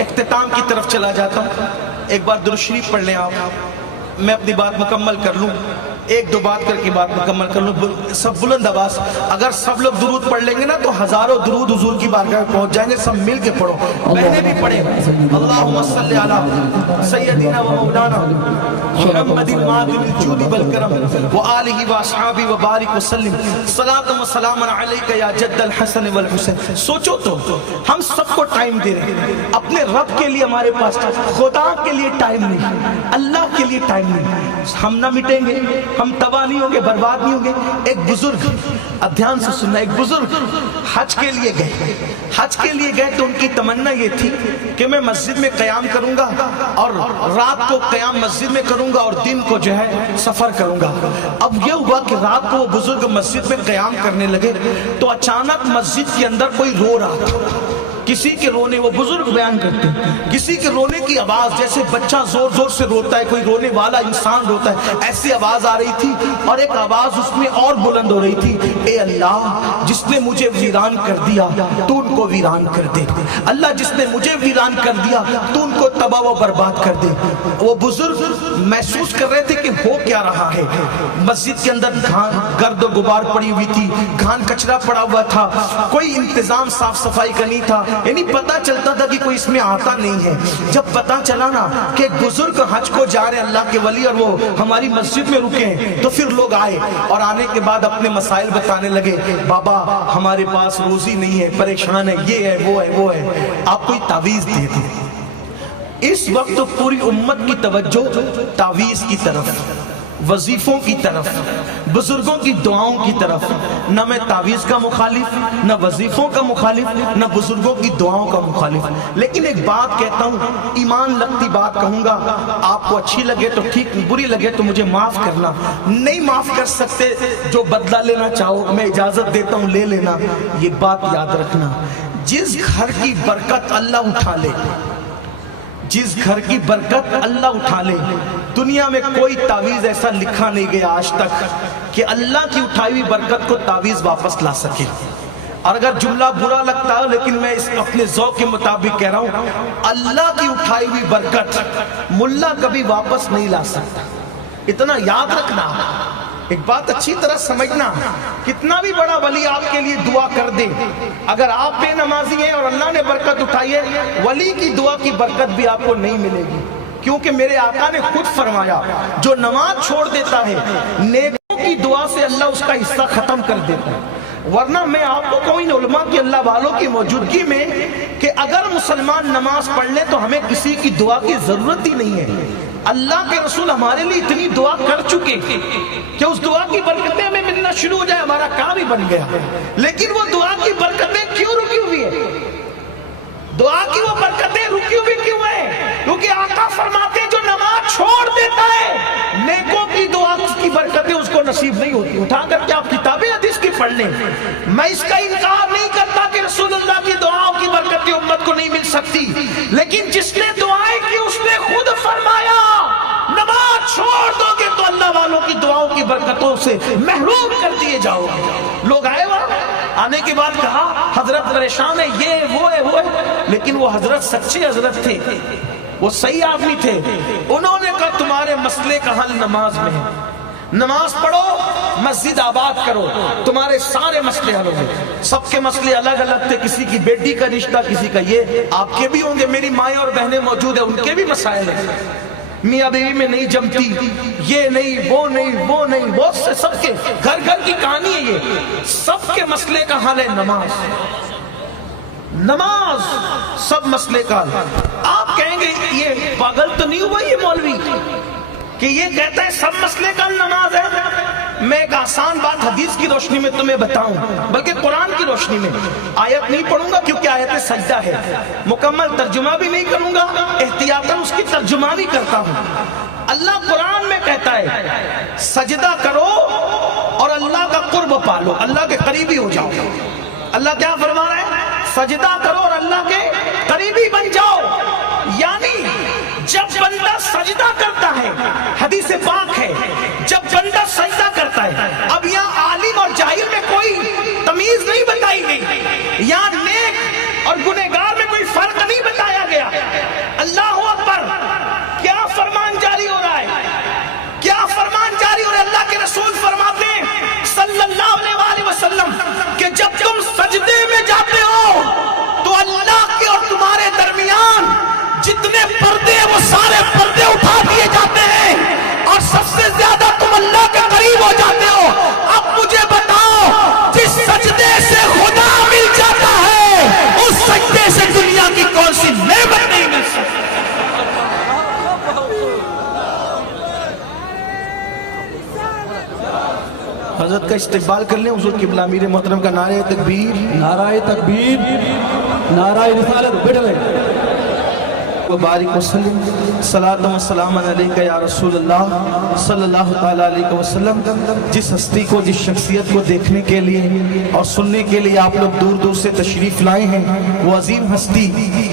इख्तिताम की तरफ चला जाता हूँ। एक बार दुरूद शरीफ पढ़ लें आप, मैं अपनी बात मुकम्मल कर लूँ, एक दो बात करके बात मुकम्मल कर लूँ। सब बुलंद आवाज, अगर सब लोग दुरूद पढ़ लेंगे ना तो हजारों दुरूद हुजूर की बारगाह में पहुंच जाएंगे। सब मिल के पढ़ो, बहने भी पढ़े। अल्लाहुम्मा सल्ली अला सय्यदिना व मौलाना मुहम्मदिन मादिल जूदी वल करम व आलिहि व अस्हाबी व बारिक व सल्लिम सलातु व सलामन अलैका या जद्दल हसन वल हुसैन। सोचो तो, हम सबको टाइम दे रहे हैं, अपने रब के लिए हमारे पास, खुदा के लिए टाइम नहीं, अल्लाह के लिए टाइम नहीं। हम ना मिटेंगे, हम तबाह नहीं होंगे, बर्बाद नहीं होंगे। एक बुजुर्ग, ध्यान से सुनना, एक बुजुर्ग हज के लिए गए, हज के लिए गए तो उनकी तमन्ना ये थी कि मैं मस्जिद में क़याम करूंगा और रात को क़याम मस्जिद में करूंगा और दिन को जो है सफर करूंगा। अब ये हुआ कि रात को वो बुजुर्ग मस्जिद में क़याम करने लगे तो अचानक मस्जिद के अंदर कोई रो रहा था। किसी के रोने, वो बुजुर्ग बयान करते हैं, किसी के रोने की आवाज जैसे बच्चा जोर जोर से रोता है, कोई रोने वाला इंसान रोता है, ऐसी आवाज आ रही थी। और एक आवाज उसमें और बुलंद हो रही थी, ए अल्लाह जिसने मुझे वीरान कर दिया तू उनको वीरान कर दे, अल्लाह जिसने मुझे वीरान कर दिया तू उनको तबाह व बर्बाद कर दे। वो बुजुर्ग महसूस कर रहे थे कि हो क्या रहा है। मस्जिद के अंदर गर्द गुबार पड़ी हुई थी, घान कचरा पड़ा हुआ था, कोई इंतजाम साफ सफाई का नहीं था, यानी पता चलता था कि कोई इसमें आता नहीं है। जब पता चला ना कि एक बुजुर्ग हज को जा रहे अल्लाह के वली और वो हमारी मस्जिद में रुके हैं, तो फिर लोग आए और आने के बाद अपने मसाइल बताने लगे, बाबा हमारे पास रोजी नहीं है, परेशान है, ये है वो है, आप कोई तावीज दे दो। इस वक्त पूरी उम्मत की तवज्जो तावीज की तरफ, वजीफों की तरफ, बुजुर्गों की दुआओं की तरफ। न मैं तावीज का मुखालिफ, न वजीफों का मुखालिफ, न बुजुर्गों की दुआओं का मुखालिफ, लेकिन एक बात कहता हूं, ईमान लगती बात कहूंगा, आपको अच्छी लगे तो ठीक, बुरी लगे तो मुझे माफ करना। नहीं माफ कर सकते, जो बदला लेना चाहो मैं इजाजत देता हूं, ले लेना। ये बात याद रखना, जिस घर की बरकत अल्लाह उठा ले, जिस घर की बरकत अल्लाह उठा ले, दुनिया में कोई तावीज ऐसा लिखा नहीं गया आज तक कि अल्लाह की उठाई हुई बरकत को तावीज वापस ला सके। और अगर जुमला बुरा लगता है, लेकिन मैं इस अपने ज़ौक़ के मुताबिक कह रहा हूं, अल्लाह की उठाई हुई बरकत मुल्ला कभी वापस नहीं ला सकता। इतना याद रखना, एक बात अच्छी तरह समझना, कितना भी बड़ा वली आपके लिए दुआ कर दे, अगर आप बेनमाजी हैं और अल्लाह ने बरकत उठाई है, वली की दुआ की बरकत भी आपको नहीं मिलेगी। क्योंकि मेरे आका ने खुद फरमाया, जो नमाज छोड़ देता है नेकों की दुआ से अल्लाह उसका हिस्सा खत्म कर देता है। वरना मैं आपको कहूं इन उलमा की, अल्लाह वालों की मौजूदगी में, कि अगर मुसलमान नमाज पढ़ ले तो हमें किसी की दुआ की जरूरत ही नहीं है। अल्लाह के रसूल हमारे लिए इतनी दुआ कर चुके कि उस दुआ की बरकतें हमें मिलना शुरू हो जाए, हमारा काम ही बन गया। लेकिन वो दुआ की बरकतें क्यों रुकी हुई है? दुआ की वो बरकतें रुकी हुई क्यों है? क्योंकि आका फरमाते हैं, जो नमाज छोड़ देता है नेकों की दुआ की बरकतें उसको नसीब नहीं होती। उठा करके आप किताबें हदीस की पढ़ लें। मैं इसका इनकार नहीं करता कि रसूलुल्लाह की दुआओं की बरकतें उम्मत को नहीं मिल सकती, लेकिन जिसने दुआएं की उसने खुद फरमाया, नमाज छोड़ दोगे तो अल्लाह वालों की दुआओं की बरकतों से महरूम कर दिए जाओगे। लोग आए वहां, आने के बाद कहा हजरत परेशान है, ये वो है, लेकिन वो हजरत सच्चे हजरत थे, वो सही आदमी थे। उन्होंने कहा तुम्हारे मसले का हल नमाज में है, नमाज पढ़ो, मस्जिद आबाद करो, तुम्हारे सारे मसले हल होंगे। सबके मसले अलग अलग थे, किसी की बेटी का रिश्ता, किसी का ये, आपके भी होंगे, मेरी माएँ और बहनें मौजूद है, उनके भी मसाइल हैं, मियाँ बीवी में नहीं जमती, ये नहीं, वो नहीं, बहुत से, सबके घर घर की कहानी है ये। सबके मसले का हल है नमाज, नमाज सब मसले का हल। आप कहेंगे ये पागल तो नहीं हुआ ये मौलवी कि ये कहता है सब मसले का नमाज है? मैं एक आसान बात हदीस की रोशनी में तुम्हें बताऊं, बल्कि कुरान की रोशनी में। आयत नहीं पढ़ूंगा क्योंकि आयत सजदा है, मुकम्मल तर्जुमा भी नहीं करूंगा, एहतियातन उसकी तर्जुमानी करता हूं। अल्लाह कुरान में कहता है सजदा करो और अल्लाह का कुर्ब पालो, अल्लाह के करीबी हो जाओ। अल्लाह क्या फरमा रहा है? सजदा करो और अल्लाह के करीबी बन जाओ। यानी जब बंदा सजदा करता है, हदीस पाक है, जब बंदा सजदा करता है, अब यहाँ आलिम और जाहिल में कोई तमीज नहीं बताई गई, यहाँ नेक और गुनहगार में कोई फर्क नहीं बताया गया। अल्लाह अकबर, क्या फरमान जारी हो रहा है, क्या फरमान जारी हो रहा है? अल्लाह के रसूल फरमाते हैं सल्लल्लाहु अलैहि वसल्लम कि जब तुम सजदे में जाते हो तो अल्लाह के और तुम्हारे दरमियान जितने पर्दे हैं वो सारे पर्दे उठा दिए जाते हैं और सबसे ज्यादा तुम अल्लाह के करीब हो जाते हो। अब मुझे बताओ, जिस सजदे से खुदा मिल जाता है उस सजदे से दुनिया की कौन सी नेमत नहीं मिल सकती। हजरत का इस्तेकबाल कर लें, हुजूर किबला अमीर मोहतरम का नारे तकबीर, नाराए तकबीर, नाराए रिसालत। बैठ गए। व बारिक वसल्लम सलात व सलाम अलैका या रसूल अल्लाह सल्लल्लाहु ताला अलैहि वसल्लम। जिस हस्ती को, जिस शख्सियत को देखने के लिए और सुनने के लिए आप लोग दूर दूर से तशरीफ लाए हैं, वो अजीम हस्ती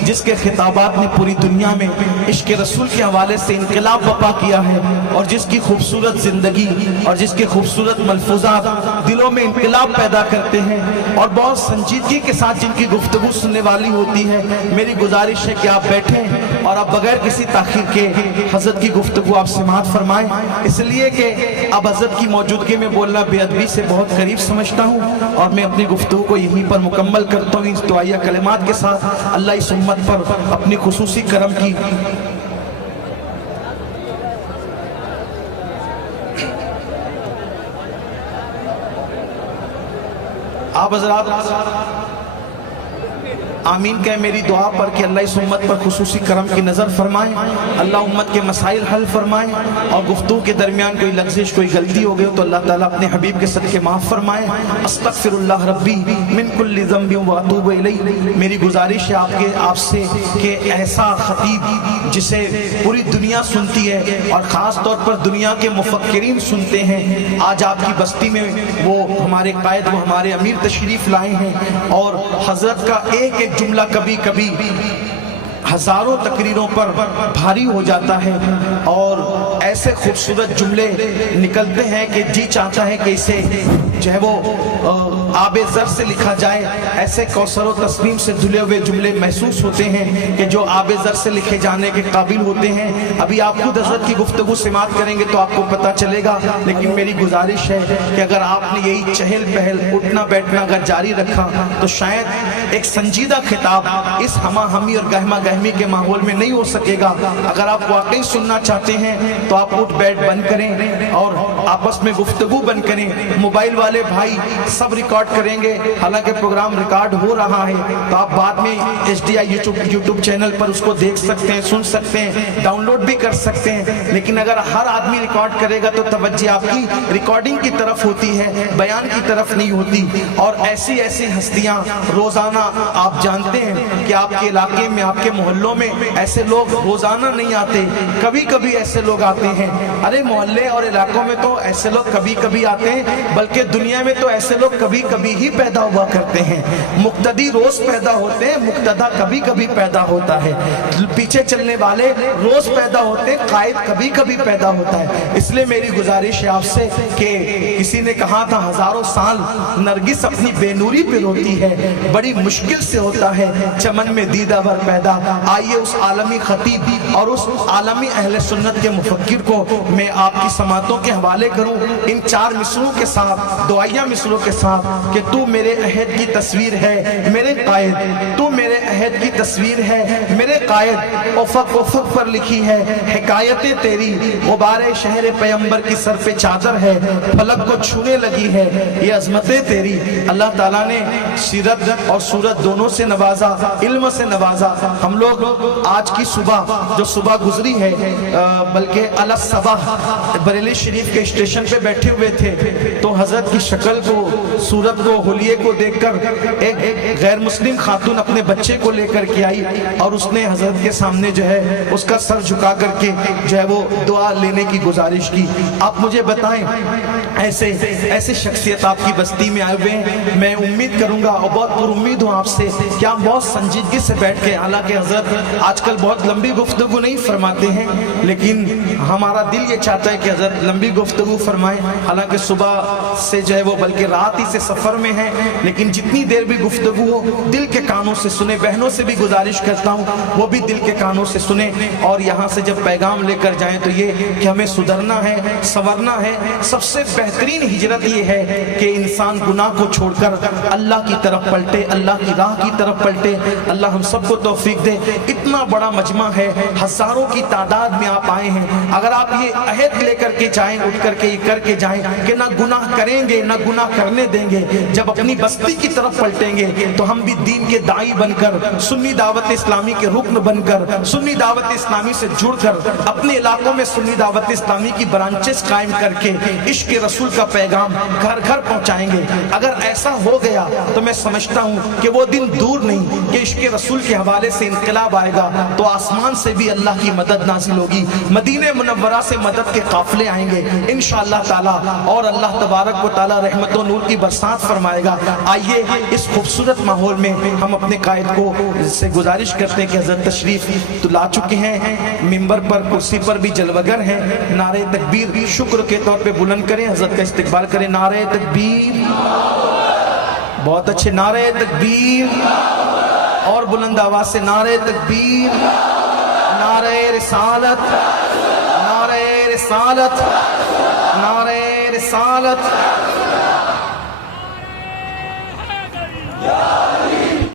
जिसके खिताबात ने पूरी दुनिया में इश्क रसूल के हवाले से इनकलाब बपा किया है, और जिसकी खूबसूरत जिंदगी और जिसके खूबसूरत मलफूजात दिलों में इनकलाब पैदा करते हैं, और बहुत संजीदगी के साथ जिनकी गुफ्तगू सुनने वाली होती है, मेरी गुजारिश है कि आप बैठें और आप बगैर किसी ताखीर के हजरत की गुफ्तगू आप समाअत फरमाएं, इसलिए कि अब हजरत की मौजूदगी में बोलना बेअदबी से बहुत करीब समझता हूँ, और मैं अपनी गुफ्तगू को यहीं पर मुकम्मल करता हूँ इस दुआया कलिमात के साथ। अल्लाह इस उम्मत पर अपनी खुसूसी करम की आप हज़रात आमीन कहें मेरी दुआ पर कि अल्लाह इस उम्मत पर खुसूसी करम की नज़र फरमाए, अल्लाह उम्मत के मसाइल हल फरमाए, और गुफ्तगू के दरमियान कोई लग़्ज़िश कोई गलती हो गई तो अल्लाह ताला अपने हबीब के सदके माफ़ फरमाए। अस्तग़फिरुल्लाह रब्बी मिन कुल्लि ज़ंबि व अतूबु इलैहि। मेरी गुजारिश है आपसे कि ऐसा खतीब जिसे पूरी दुनिया सुनती है और ख़ास तौर पर दुनिया के मुफक्किरीन सुनते हैं, आज आपकी बस्ती में वो हमारे कायद, वो हमारे अमीर तशरीफ़ लाए हैं, और हज़रत का एक जुमला कभी कभी हजारों तकरीरों पर भारी हो जाता है, और ऐसे खूबसूरत जुमले निकलते हैं कि जी चाहता है कि इसे जो है वो आबे ज़र से लिखा जाए। ऐसे कौसर व तस्नीम से धुले हुए जुमले महसूस होते हैं कि जो आबे ज़र से लिखे जाने के काबिल होते हैं। अभी आप खुद हज़रत की गुफ्तगू समाअत करेंगे तो आपको पता चलेगा, लेकिन मेरी गुजारिश है कि अगर आपने यही चहल पहल उठना बैठना अगर जारी रखा तो शायद एक संजीदा खिताब इस हमा हमी और गहमा गहमी के माहौल में नहीं हो सकेगा। अगर आप वाकई सुनना चाहते हैं तो आप उठ बैठ बंद करें और आपस में गुफ्तगू बंद करें। मोबाइल वाले भाई सब रिकॉर्ड करेंगे, हालांकि प्रोग्राम रिकॉर्ड हो रहा है तो आप बाद में HDI यूट्यूब चैनल पर उसको देख सकते हैं, सुन सकते हैं, डाउनलोड भी कर सकते हैं। लेकिन अगर हर आदमी रिकॉर्ड करेगा तो तवज्जो आपकी रिकॉर्डिंग की तरफ होती है, बयान की तरफ नहीं होती। और ऐसी ऐसी हस्तियां रोजाना आप जानते हैं कि आपके इलाके में, आपके मोहल्लों में ऐसे लोग रोजाना नहीं आते, कभी कभी ऐसे लोग आते हैं। अरे मोहल्ले और इलाकों में तो ऐसे लोग कभी कभी आते हैं, बल्कि दुनिया में तो ऐसे लोग कभी कभी ही पैदा हुआ करते हैं। मुक्तदी रोज पैदा होते हैं, मुक्तदा कभी कभी पैदा होता है। पीछे चलने वाले रोज पैदा होते हैं, कायद कभी कभी पैदा होता है। इसलिए मेरी गुजारिश है आपसे कि किसी ने कहा था हजारों साल नरगिस अपनी बेनूरी पे रोती है, बड़ी मुश्किल से होता है चमन में दीदावर पैदा। आइए उस आलमी खतीब और उस आलमी अहले सुन्नत के मुफक्किर को मैं आपकी समातों के हवाले करूं इन 4 मिसरों के साथ, दुआया मिसरों के साथ कि तू मेरे अहद की तस्वीर है मेरे कायद, तू मेरे अहद की तस्वीर है मेरे कायद। उफक उफक पर लिखी है हिकायतें तेरी, गुबारे शहर पैगंबर की सर पे चादर है, फलक को छूने लगी है ये अजमतें तेरी। अल्लाह ताला ने सीरत और सूरत दोनों से नवाजा, इल्म से नवाजा। हम लोग आज की सुबह जो सुबह गुजरी है, बल्कि अल सबह बरेली शरीफ के स्टेशन पे बैठे हुए थे तो हजरत की शक्ल को, सूरत को, हुलिये को देखकर एक गैर मुस्लिम खातून अपने बच्चे को लेकर के आई और उसने हजरत के सामने जो है उसका सर झुका करके जो है वो दुआ लेने की गुजारिश की। आप मुझे बताएं ऐसे ऐसे शख्सियत आपकी बस्ती में आए हुए हैं, मैं उम्मीद करूंगा और बहुत पुरुम्मीद हूँ आपसे कि आप बहुत संजीदगी से बैठ के, हालांकि हजरत आजकल बहुत लंबी गुफ्तगू नहीं फरमाते हैं, लेकिन हमारा दिल ये चाहता है कि हजरत लंबी गुफ्तगू फरमाएं। हालांकि सुबह से जो है वो बल्कि रात ही से सफर में है, लेकिन जितनी देर भी गुफ्तगू हो दिल के कानों से सुने। बहनों से भी गुजारिश करता हूँ वो भी दिल के कानों से सुने और यहाँ से जब पैगाम लेकर जाएं तो ये कि हमें सुधरना है, संवरना है। सबसे बेहतरीन हिजरत ये है कि इंसान गुनाह को छोड़कर अल्लाह की तरफ पलटे, अल्लाह की राह की तरफ पलटे। अल्लाह हम सबको तौफीक दे। इतना बड़ा मजमा है, हजारों की तादाद में आप आए हैं, अगर आप ये अहद लेकर के जाएं, उठ करके ये करके जाएं कि ना गुनाह करेंगे ना गुनाह करने देंगे, जब अपनी बस्ती की तरफ पलटेंगे तो हम भी दीन के दाई बनकर, सुन्नी दावत इस्लामी के रुकन बनकर, सुन्नी दावत इस्लामी से जुड़कर अपने इलाकों में सुन्नी दावत इस्लामी की ब्रांचेस कायम करके इश्क रसूल का पैगाम घर घर पहुंचाएंगे। अगर ऐसा हो गया तो मैं समझता हूं کہ وہ دن دور نہیں کہ عشق رسول کے حوالے سے انقلاب آئے گا تو آسمان سے بھی اللہ کی مدد نازل ہوگی، مدینہ منورہ سے مدد کے قافلے آئیں گے انشاءاللہ تعالی، اور اللہ تبارک و تعالی رحمت و نور کی برسات فرمائے گا۔ آئیے اس خوبصورت ماحول میں ہم اپنے قائد کو سے گزارش کرتے ہیں کہ حضرت تشریف تو لا چکے ہیں، ممبر پر کرسی پر بھی جلوگر ہیں، نعرہ تکبیر شکر کے طور پہ بلند کریں، حضرت کا استقبال کریں، نعرہ تکبیر، بہت اچھے، نعرہ تکبیر، اور بلند آواز سے نعرہ تکبیر، نعرہ رسالت، نعرہ رسالت، نعرہ رسالت۔